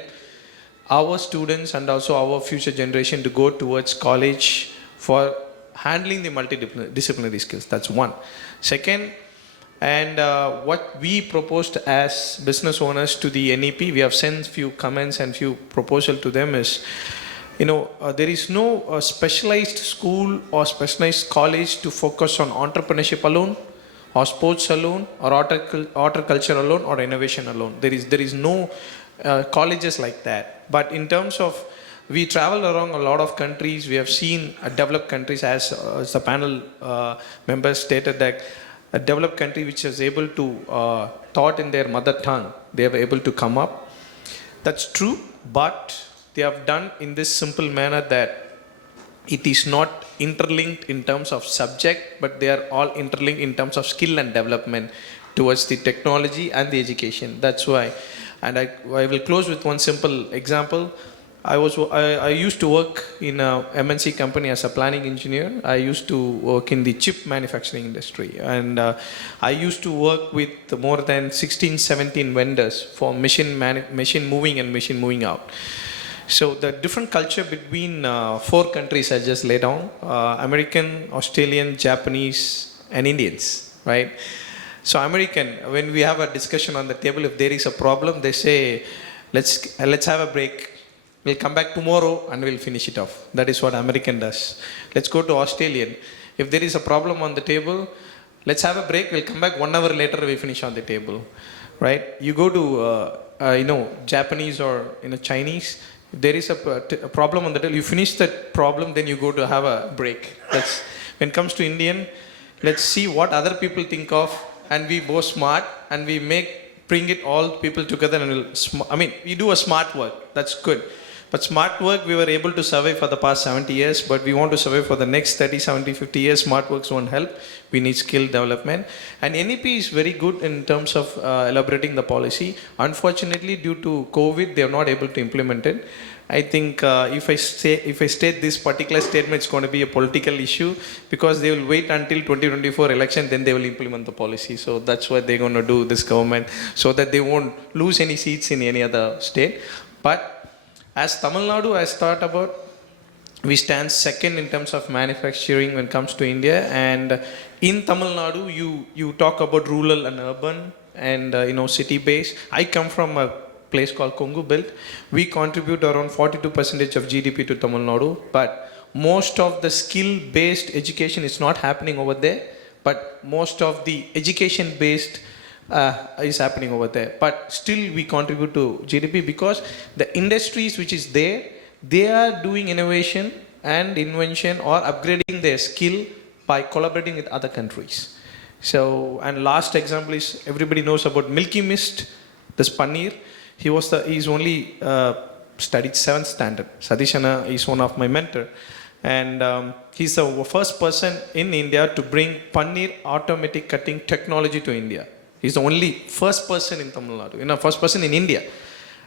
our students and also our future generation to go towards college for handling the multidisciplinary skills. That's one. Second, and what we proposed as business owners to the NEP, we have sent few comments and few proposals to them is, there is no specialized school or specialized college to focus on entrepreneurship alone, or sports alone, or horticulture alone, or innovation alone. There is no colleges like that. But in terms of, we travel around a lot of countries, we have seen developed countries, as the panel members stated, that a developed country which is able to taught in their mother tongue, they are able to come up. That's true, but they have done in this simple manner that it is not interlinked in terms of subject, but they are all interlinked in terms of skill and development towards the technology and the education. That's why. And I will close with one simple example. I used to work in a MNC company as a planning engineer. I used to work in the chip manufacturing industry. And I used to work with more than 16, 17 vendors for machine moving and machine moving out. So the different culture between 4 countries I just laid down, American, Australian, Japanese, and Indians, right? So American, when we have a discussion on the table, if there is a problem, they say, let's have a break. We'll come back tomorrow and we'll finish it off. That is what American does. Let's go to Australian. If there is a problem on the table, let's have a break. We'll come back 1 hour later, we finish on the table, right? You go to, Japanese or, Chinese, if there is a problem on the table, you finish that problem, then you go to have a break. When it comes to Indian, let's see what other people think of, and we both smart, and we bring it all people together, and we do a smart work. That's good. But smart work, we were able to survive for the past 70 years, but we want to survive for the next 30, 70, 50 years. Smart works won't help. We need skill development. And NEP is very good in terms of elaborating the policy. Unfortunately, due to COVID, they are not able to implement it. I think if I state this particular statement, it's going to be a political issue, because they will wait until 2024 election, then they will implement the policy. So that's what they're going to do, this government, so that they won't lose any seats in any other state. But as Tamil Nadu, as thought about, we stand second in terms of manufacturing when it comes to India. And in Tamil Nadu, you talk about rural and urban and city-based. I come from a place called Kongu Belt. We contribute around 42% of GDP to Tamil Nadu, but most of the skill-based education is not happening over there, but most of the education-based is happening over there. But still we contribute to GDP because the industries which is there, they are doing innovation and invention or upgrading their skill by collaborating with other countries. So, and last example is, everybody knows about Milky Mist, this paneer. He's only studied 7th standard. Sadishana is one of my mentor. And he's the first person in India to bring paneer automatic cutting technology to India. He's the only first person in Tamil Nadu, first person in India.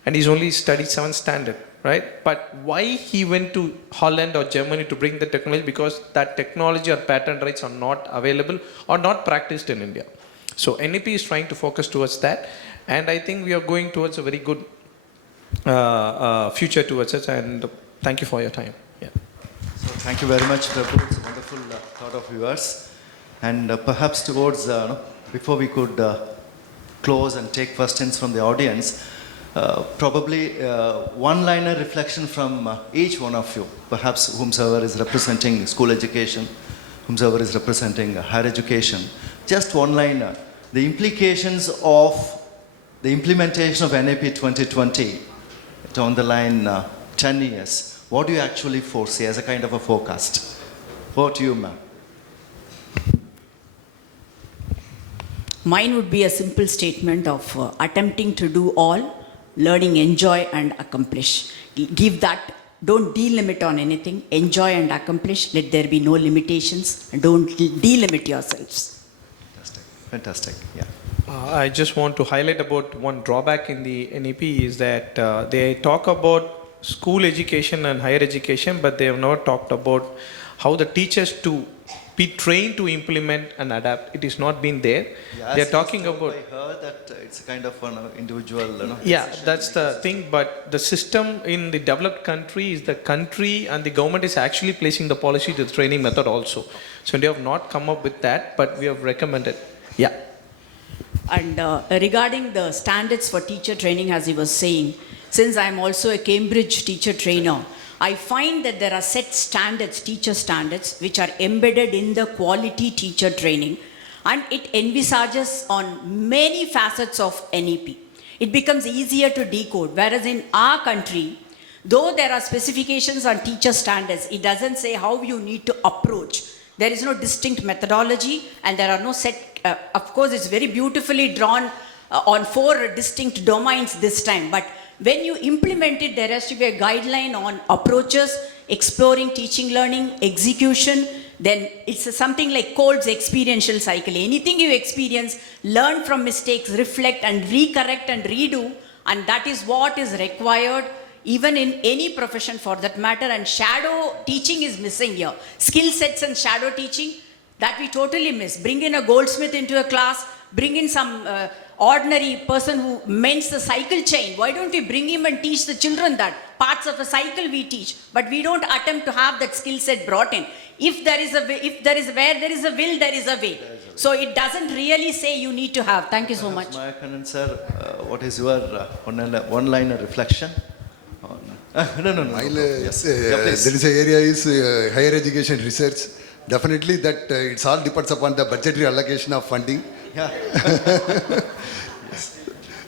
And he's only studied 7th standard, right? But why he went to Holland or Germany to bring the technology? Because that technology or patent rights are not available or not practiced in India. So NEP is trying to focus towards that. And I think we are going towards a very good future towards it. And thank you for your time. Yeah. So thank you very much, Prabu. It's a wonderful thought of yours. And perhaps towards, before we could close and take questions from the audience, probably one-liner reflection from each one of you, perhaps whomsoever is representing school education, whomsoever is representing higher education. Just one-liner, the implications of the implementation of NEP 2020 down the line 10 years. What do you actually foresee as a kind of a forecast? Over to you, ma'am. Mine would be a simple statement of attempting to do all, learning, enjoy and accomplish. Give that, don't delimit on anything, enjoy and accomplish, let there be no limitations, and don't delimit yourselves. Fantastic, fantastic, yeah. I just want to highlight about one drawback in the NEP is that they talk about school education and higher education, but they have not talked about how the teachers to be trained to implement and adapt. It is not been there. Yeah, they are talking about. I heard that it's a kind of an individual. Yeah, that's the thing. But the system in the developed country is the country and the government is actually placing the policy to the training method also. So they have not come up with that, but we have recommended. Yeah. And regarding the standards for teacher training, as he was saying, since I am also a Cambridge teacher trainer, I find that there are set standards, teacher standards, which are embedded in the quality teacher training, and it envisages on many facets of NEP. It becomes easier to decode, whereas in our country, though there are specifications on teacher standards, it doesn't say how you need to approach. There is no distinct methodology and there are no set, of course it's very beautifully drawn on 4 distinct domains this time, but when you implement it, there has to be a guideline on approaches, exploring, teaching, learning, execution. Then it's something like Cole's experiential cycle. Anything you experience, learn from mistakes, reflect and recorrect and redo. And that is what is required even in any profession for that matter. And shadow teaching is missing here. Skill sets and shadow teaching, that we totally miss. Bring in a goldsmith into a class, bring in some ordinary person who mends the cycle chain. Why don't we bring him and teach the children that? Parts of a cycle we teach, but we don't attempt to have that skill set brought in. If there is a where there is a will, there is a way. So it doesn't really say you need to have. Thank you so much. Mayakkannan sir, what is your one-liner reflection? No. Yes. Yeah, There is an area is higher education research. Definitely that it's all depends upon the budgetary allocation of funding. Yeah.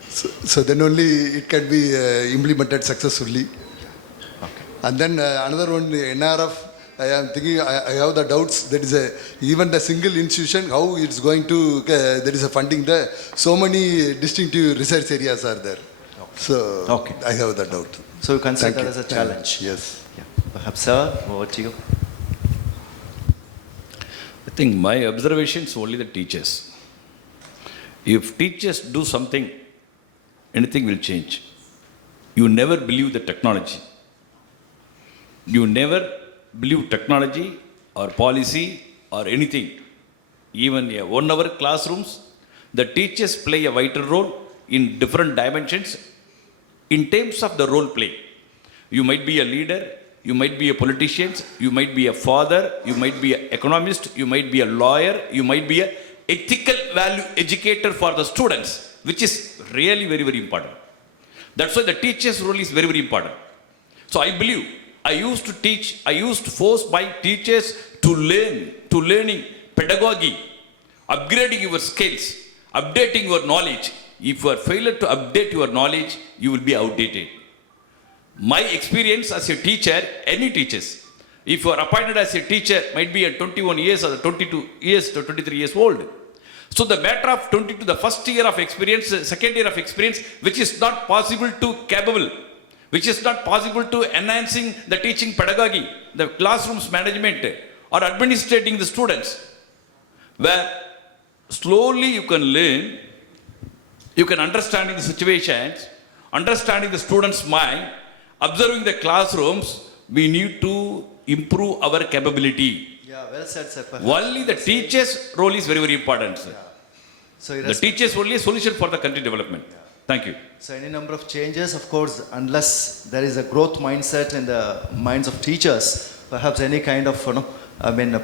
So then only it can be implemented successfully. Okay. And then another one, NRF, I am thinking, I have the doubts, there is even the single institution, how it's going to, there is a funding there. So many distinctive research areas are there. So I have the doubt. So you consider Thank that as a you. challenge? Yes. Yeah. Perhaps sir, over to you. I think my observations only the teachers. If teachers do something, anything will change. You never believe the technology. You never believe technology or policy or anything. Even a 1 hour classrooms, the teachers play a vital role in different dimensions in terms of the role play. You might be a leader, you might be a politician, you might be a father, you might be an economist, you might be a lawyer, you might be a ethical value educator for the students, which is really very, very important. That's why the teacher's role is very, very important. So I believe, I used to force my teachers to learning pedagogy, upgrading your skills, updating your knowledge. If you are failure to update your knowledge, you will be outdated. My experience as a teacher, any teachers, if you are appointed as a teacher, might be at 21 years or 22 years to 23 years old. So the matter of 22, the first year of experience, second year of experience, which is not possible to capable, which is not possible to enhancing the teaching pedagogy, the classrooms management, or administrating the students, where slowly you can learn, you can understanding the situations, understanding the student's mind, observing the classrooms, we need to improve our capability. Yeah, well said, sir. Perhaps. Only the teacher's role is very, very important, sir. So The teacher's only a solution for the country development. Thank you. So any number of changes, of course, unless there is a growth mindset in the minds of teachers, perhaps any kind of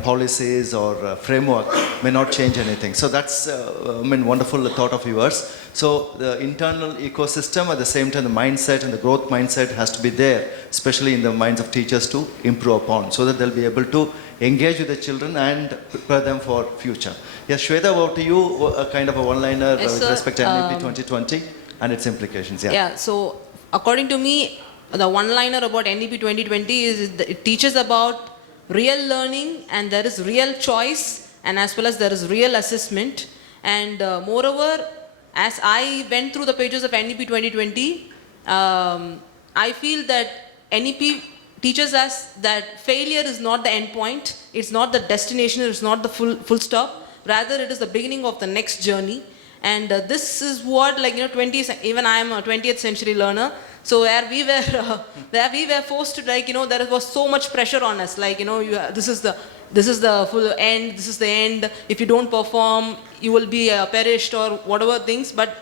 policies or framework may not change anything. So that's wonderful thought of yours. So the internal ecosystem, at the same time the mindset and the growth mindset has to be there, especially in the minds of teachers to improve upon, so that they'll be able to engage with the children and prepare them for future. Yes, Swetha, over to you, a kind of a one-liner Yes, with sir. respect to NEP 2020 and its implications. Yeah, so according to me, the one-liner about NEP 2020 is it teaches about real learning, and there is real choice, and as well as there is real assessment. And moreover, as I went through the pages of NEP 2020, I feel that NEP teaches us that failure is not the end point, it's not the destination, it's not the full stop, rather it is the beginning of the next journey. And this is what, even I am a 20th century learner, so where we were forced to, there was so much pressure on us, this is the full end, this is the end, if you don't perform, you will be perished or whatever things. But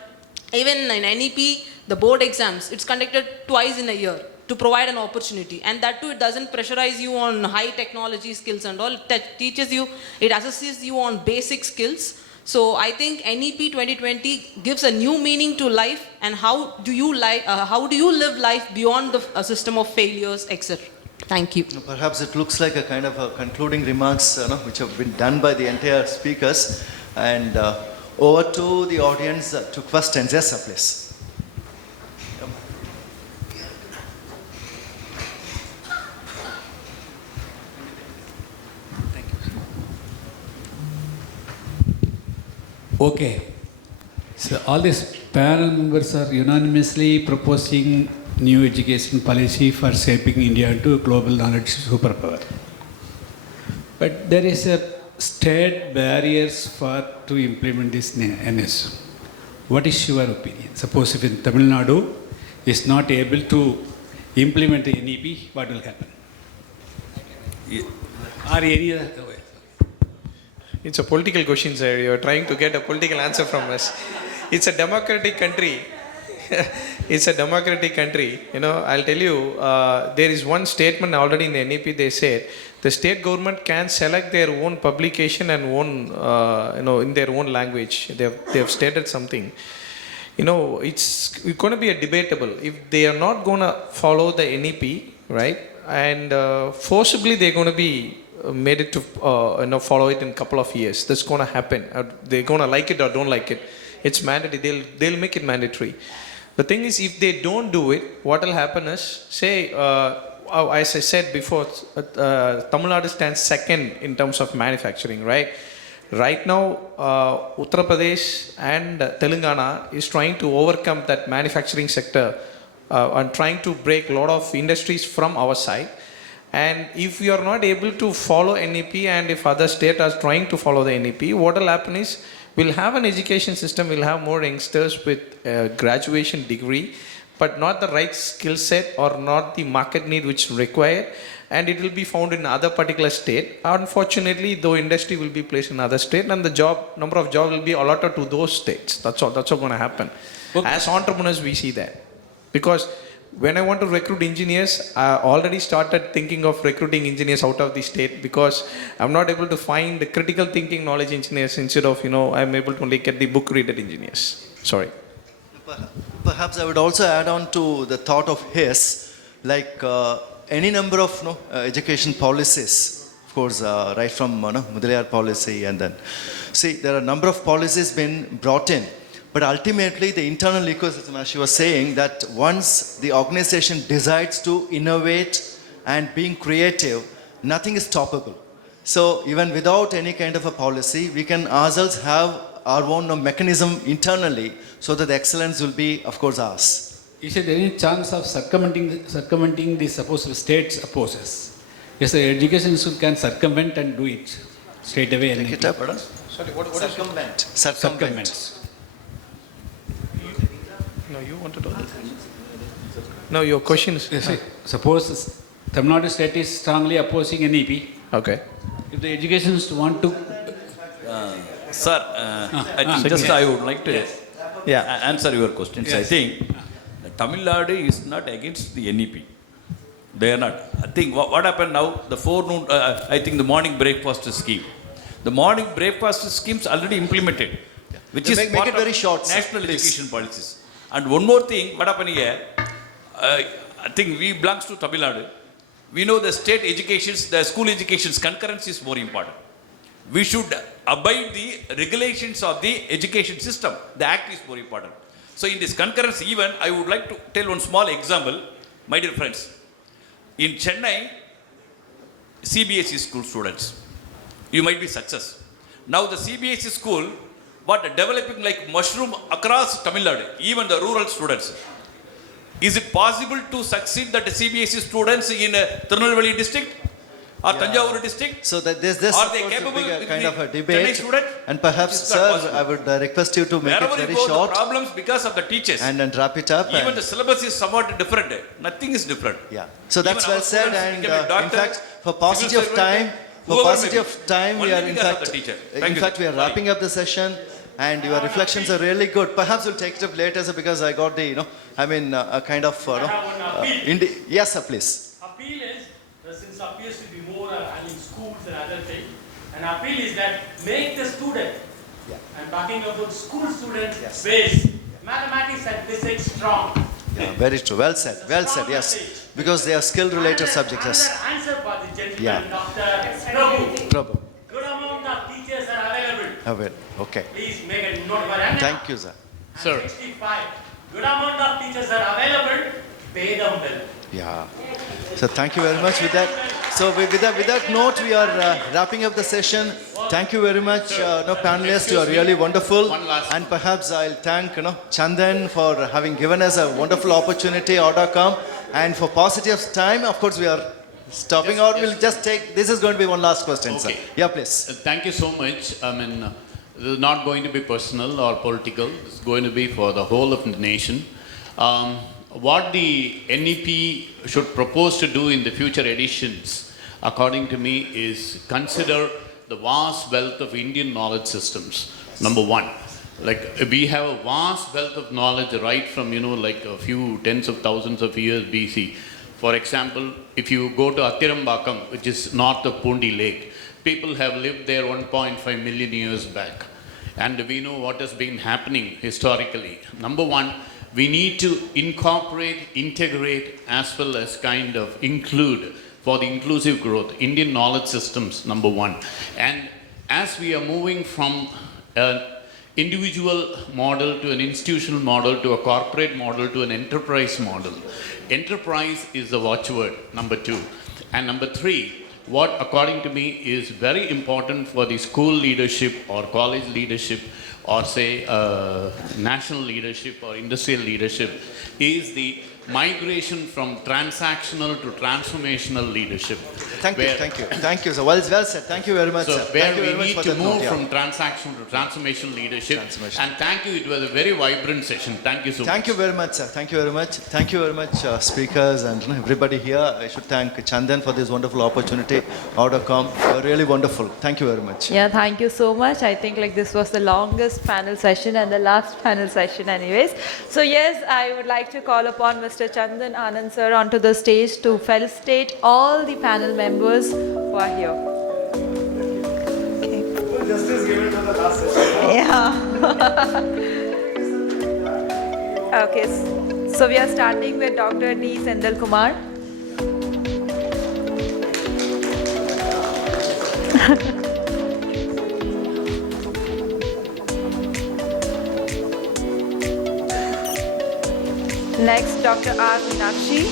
even in NEP, the board exams, it's conducted twice in a year to provide an opportunity, and that too, it doesn't pressurize you on high technology skills and all, it teaches you, it assesses you on basic skills. So I think NEP 2020 gives a new meaning to life, and how do you live life beyond the system of failures, etc. Thank you. Perhaps it looks like a kind of a concluding remarks which have been done by the entire speakers. And over to the audience to questions. Yes, sir, please. Okay. So all these panel members are unanimously proposing new education policy for shaping India into global knowledge superpower. But there is a state barriers to implement this NS. What is your opinion? Suppose if in Tamil Nadu is not able to implement the NEP, what will happen? Or any other way? It's a political question, sir. You're trying to get a political answer from us. It's a democratic country. It's a democratic country. I'll tell you, there is one statement already in the NEP. They said the state government can select their own publication and in their own language. They have stated something. It's going to be a debatable. If they are not going to follow the NEP, right, and forcibly they're going to be made it to follow it in a couple of years. That's going to happen. They're going to like it or don't like it. It's mandatory. They'll make it mandatory. The thing is, if they don't do it, what will happen is, say, as I said before, Tamil Nadu stands second in terms of manufacturing, right? Right now, Uttar Pradesh and Telangana is trying to overcome that manufacturing sector and trying to break a lot of industries from our side. And if we are not able to follow NEP, and if other states are trying to follow the NEP, what will happen is, we'll have an education system, we'll have more youngsters with a graduation degree, but not the right skill set or not the market need which is required, and it will be found in other particular state. Unfortunately, though industry will be placed in other state, and the number of jobs will be allotted to those states. That's all going to happen. Okay. As entrepreneurs, we see that. Because when I want to recruit engineers, I already started thinking of recruiting engineers out of the state, because I'm not able to find the critical thinking knowledge engineers. Instead of, I'm able to only get the book reader engineers. Sorry. Perhaps I would also add on to the thought of his, any number of education policies, of course, right from Mudaliar policy, and then, see, there are a number of policies been brought in. But ultimately, the internal ecosystem, as she was saying, that once the organization decides to innovate and being creative, nothing is stoppable. So even without any kind of a policy, we can ourselves have our own mechanism internally so that the excellence will be, of course, ours. Is there any chance of circumventing the supposed state's opposes? Yes, the education institute can circumvent and do it straight away. Take it up, pardon? Sorry, what Circumvent. Circumvent. No, you wanted to. No, your question is. Yes, suppose Tamil Nadu state is strongly opposing NEP. Okay. If the educationists want to. Sir, I think just I would like to answer your questions. Yes. I think Tamil Nadu is not against the NEP. They are not. I think what happened now, the forenoon, I think the morning breakfast scheme. The morning breakfast schemes already implemented, which They is make part it very of short, sir, national please. education policies. And one more thing, what happened here, I think we belongs to Tamil Nadu. We know the state educations, the school education's concurrence is more important. We should abide the regulations of the education system. The act is more important. So in this concurrence even, I would like to tell one small example, my dear friends. In Chennai, CBSE school students, you might be success. Now the CBSE school, what developing like mushroom across Tamil Nadu, even the rural students. Is it possible to succeed that CBSE students in Tirunelveli district or Tanjavur district? So that there's Are they of course, capable a big, with kind the of a Chennai debate. student? And perhaps, It's not sir, possible. I would request you to make Wherever it very you go, short the problems because of the teachers. and then wrap it up. Even and- the syllabus is somewhat different. Nothing is different. Yeah. So that's Even well our said. students And become a doctor, in fact, for civil paucity of servant, time, whoever may be. we are Only in because of fact, the teacher. in Thank you, fact, sir. we are wrapping up the session. And your reflections are really good. Perhaps we'll take it up later, sir, because I got the, a kind of, yes, sir, please. Appeal is, since appears to be more having schools and other things, an appeal is that make the student, I'm talking about school students, base, mathematics and physics strong. Yeah, very true. Well said. Well said, yes. Because they are skill-related subjects, yes. Another answer for the gentleman, Yeah. Dr. Prabu. Prabhu. Good amount of teachers are available. Okay. Please make a note for that. Thank you, sir. Sir. 65. Good amount of teachers are available. Pay them well. Yeah. So thank you very much with that. So with that note, we are wrapping up the session. Thank you very much, panelists. You are really wonderful. And perhaps I'll thank Chandan for having given us a wonderful opportunity, ArdorComm. And for paucity of time, of course, we are stopping out. We'll just take. This is going to be one last question, sir. Yeah, please. Thank you so much. I mean, this is not going to be personal or political. It's going to be for the whole of the nation. What the NEP should propose to do in the future editions, according to me, is consider the vast wealth of Indian knowledge systems. Number one, like we have a vast wealth of knowledge right from, like a few tens of thousands of years BC. For example, if you go to Attirambakam, which is north of Pundi Lake, people have lived there 1.5 million years back. And we know what has been happening historically. Number one, we need to incorporate, integrate, as well as kind of include for the inclusive growth, Indian knowledge systems, number one. And as we are moving from an individual model to an institutional model to a corporate model to an enterprise model, enterprise is the watchword, number two. And number three, what according to me is very important for the school leadership or college leadership or say national leadership or industrial leadership is the migration from transactional to transformational leadership. Thank you, sir. Well said. Thank you very much, So sir. where Thank you we very much need for to that move note, yeah. from transactional to transformational leadership. And thank you, it was a very vibrant session. Thank you so much. Thank you very much, sir. Thank you very much. Thank you very much, speakers and everybody here. I should thank Chandan for this wonderful opportunity. ArdorComm, you're really wonderful. Thank you very much. Yeah, thank you so much. I think this was the longest panel session and the last panel session anyways. So yes, I would like to call upon Mr. Chandan Anand sir onto the stage to felicitate all the panel members who are here. Okay. Justice given to the last session. Yeah. Okay, so we are starting with Dr. D. Senthilkumar. Next, Dr. R. Meenakshi.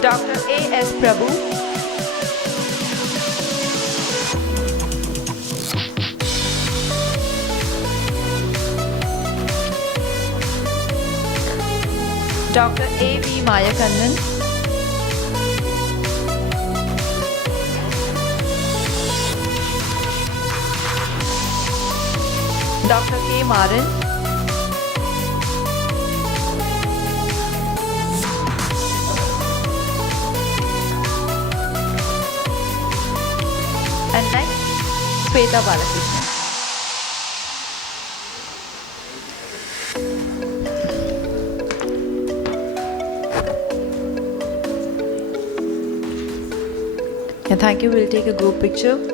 Dr. A. S. Prabu. Dr. A. V. Mayakkannan. Dr. K. Maran. And next, Swetha Balakrishnan. Yeah, thank you. We'll take a group picture.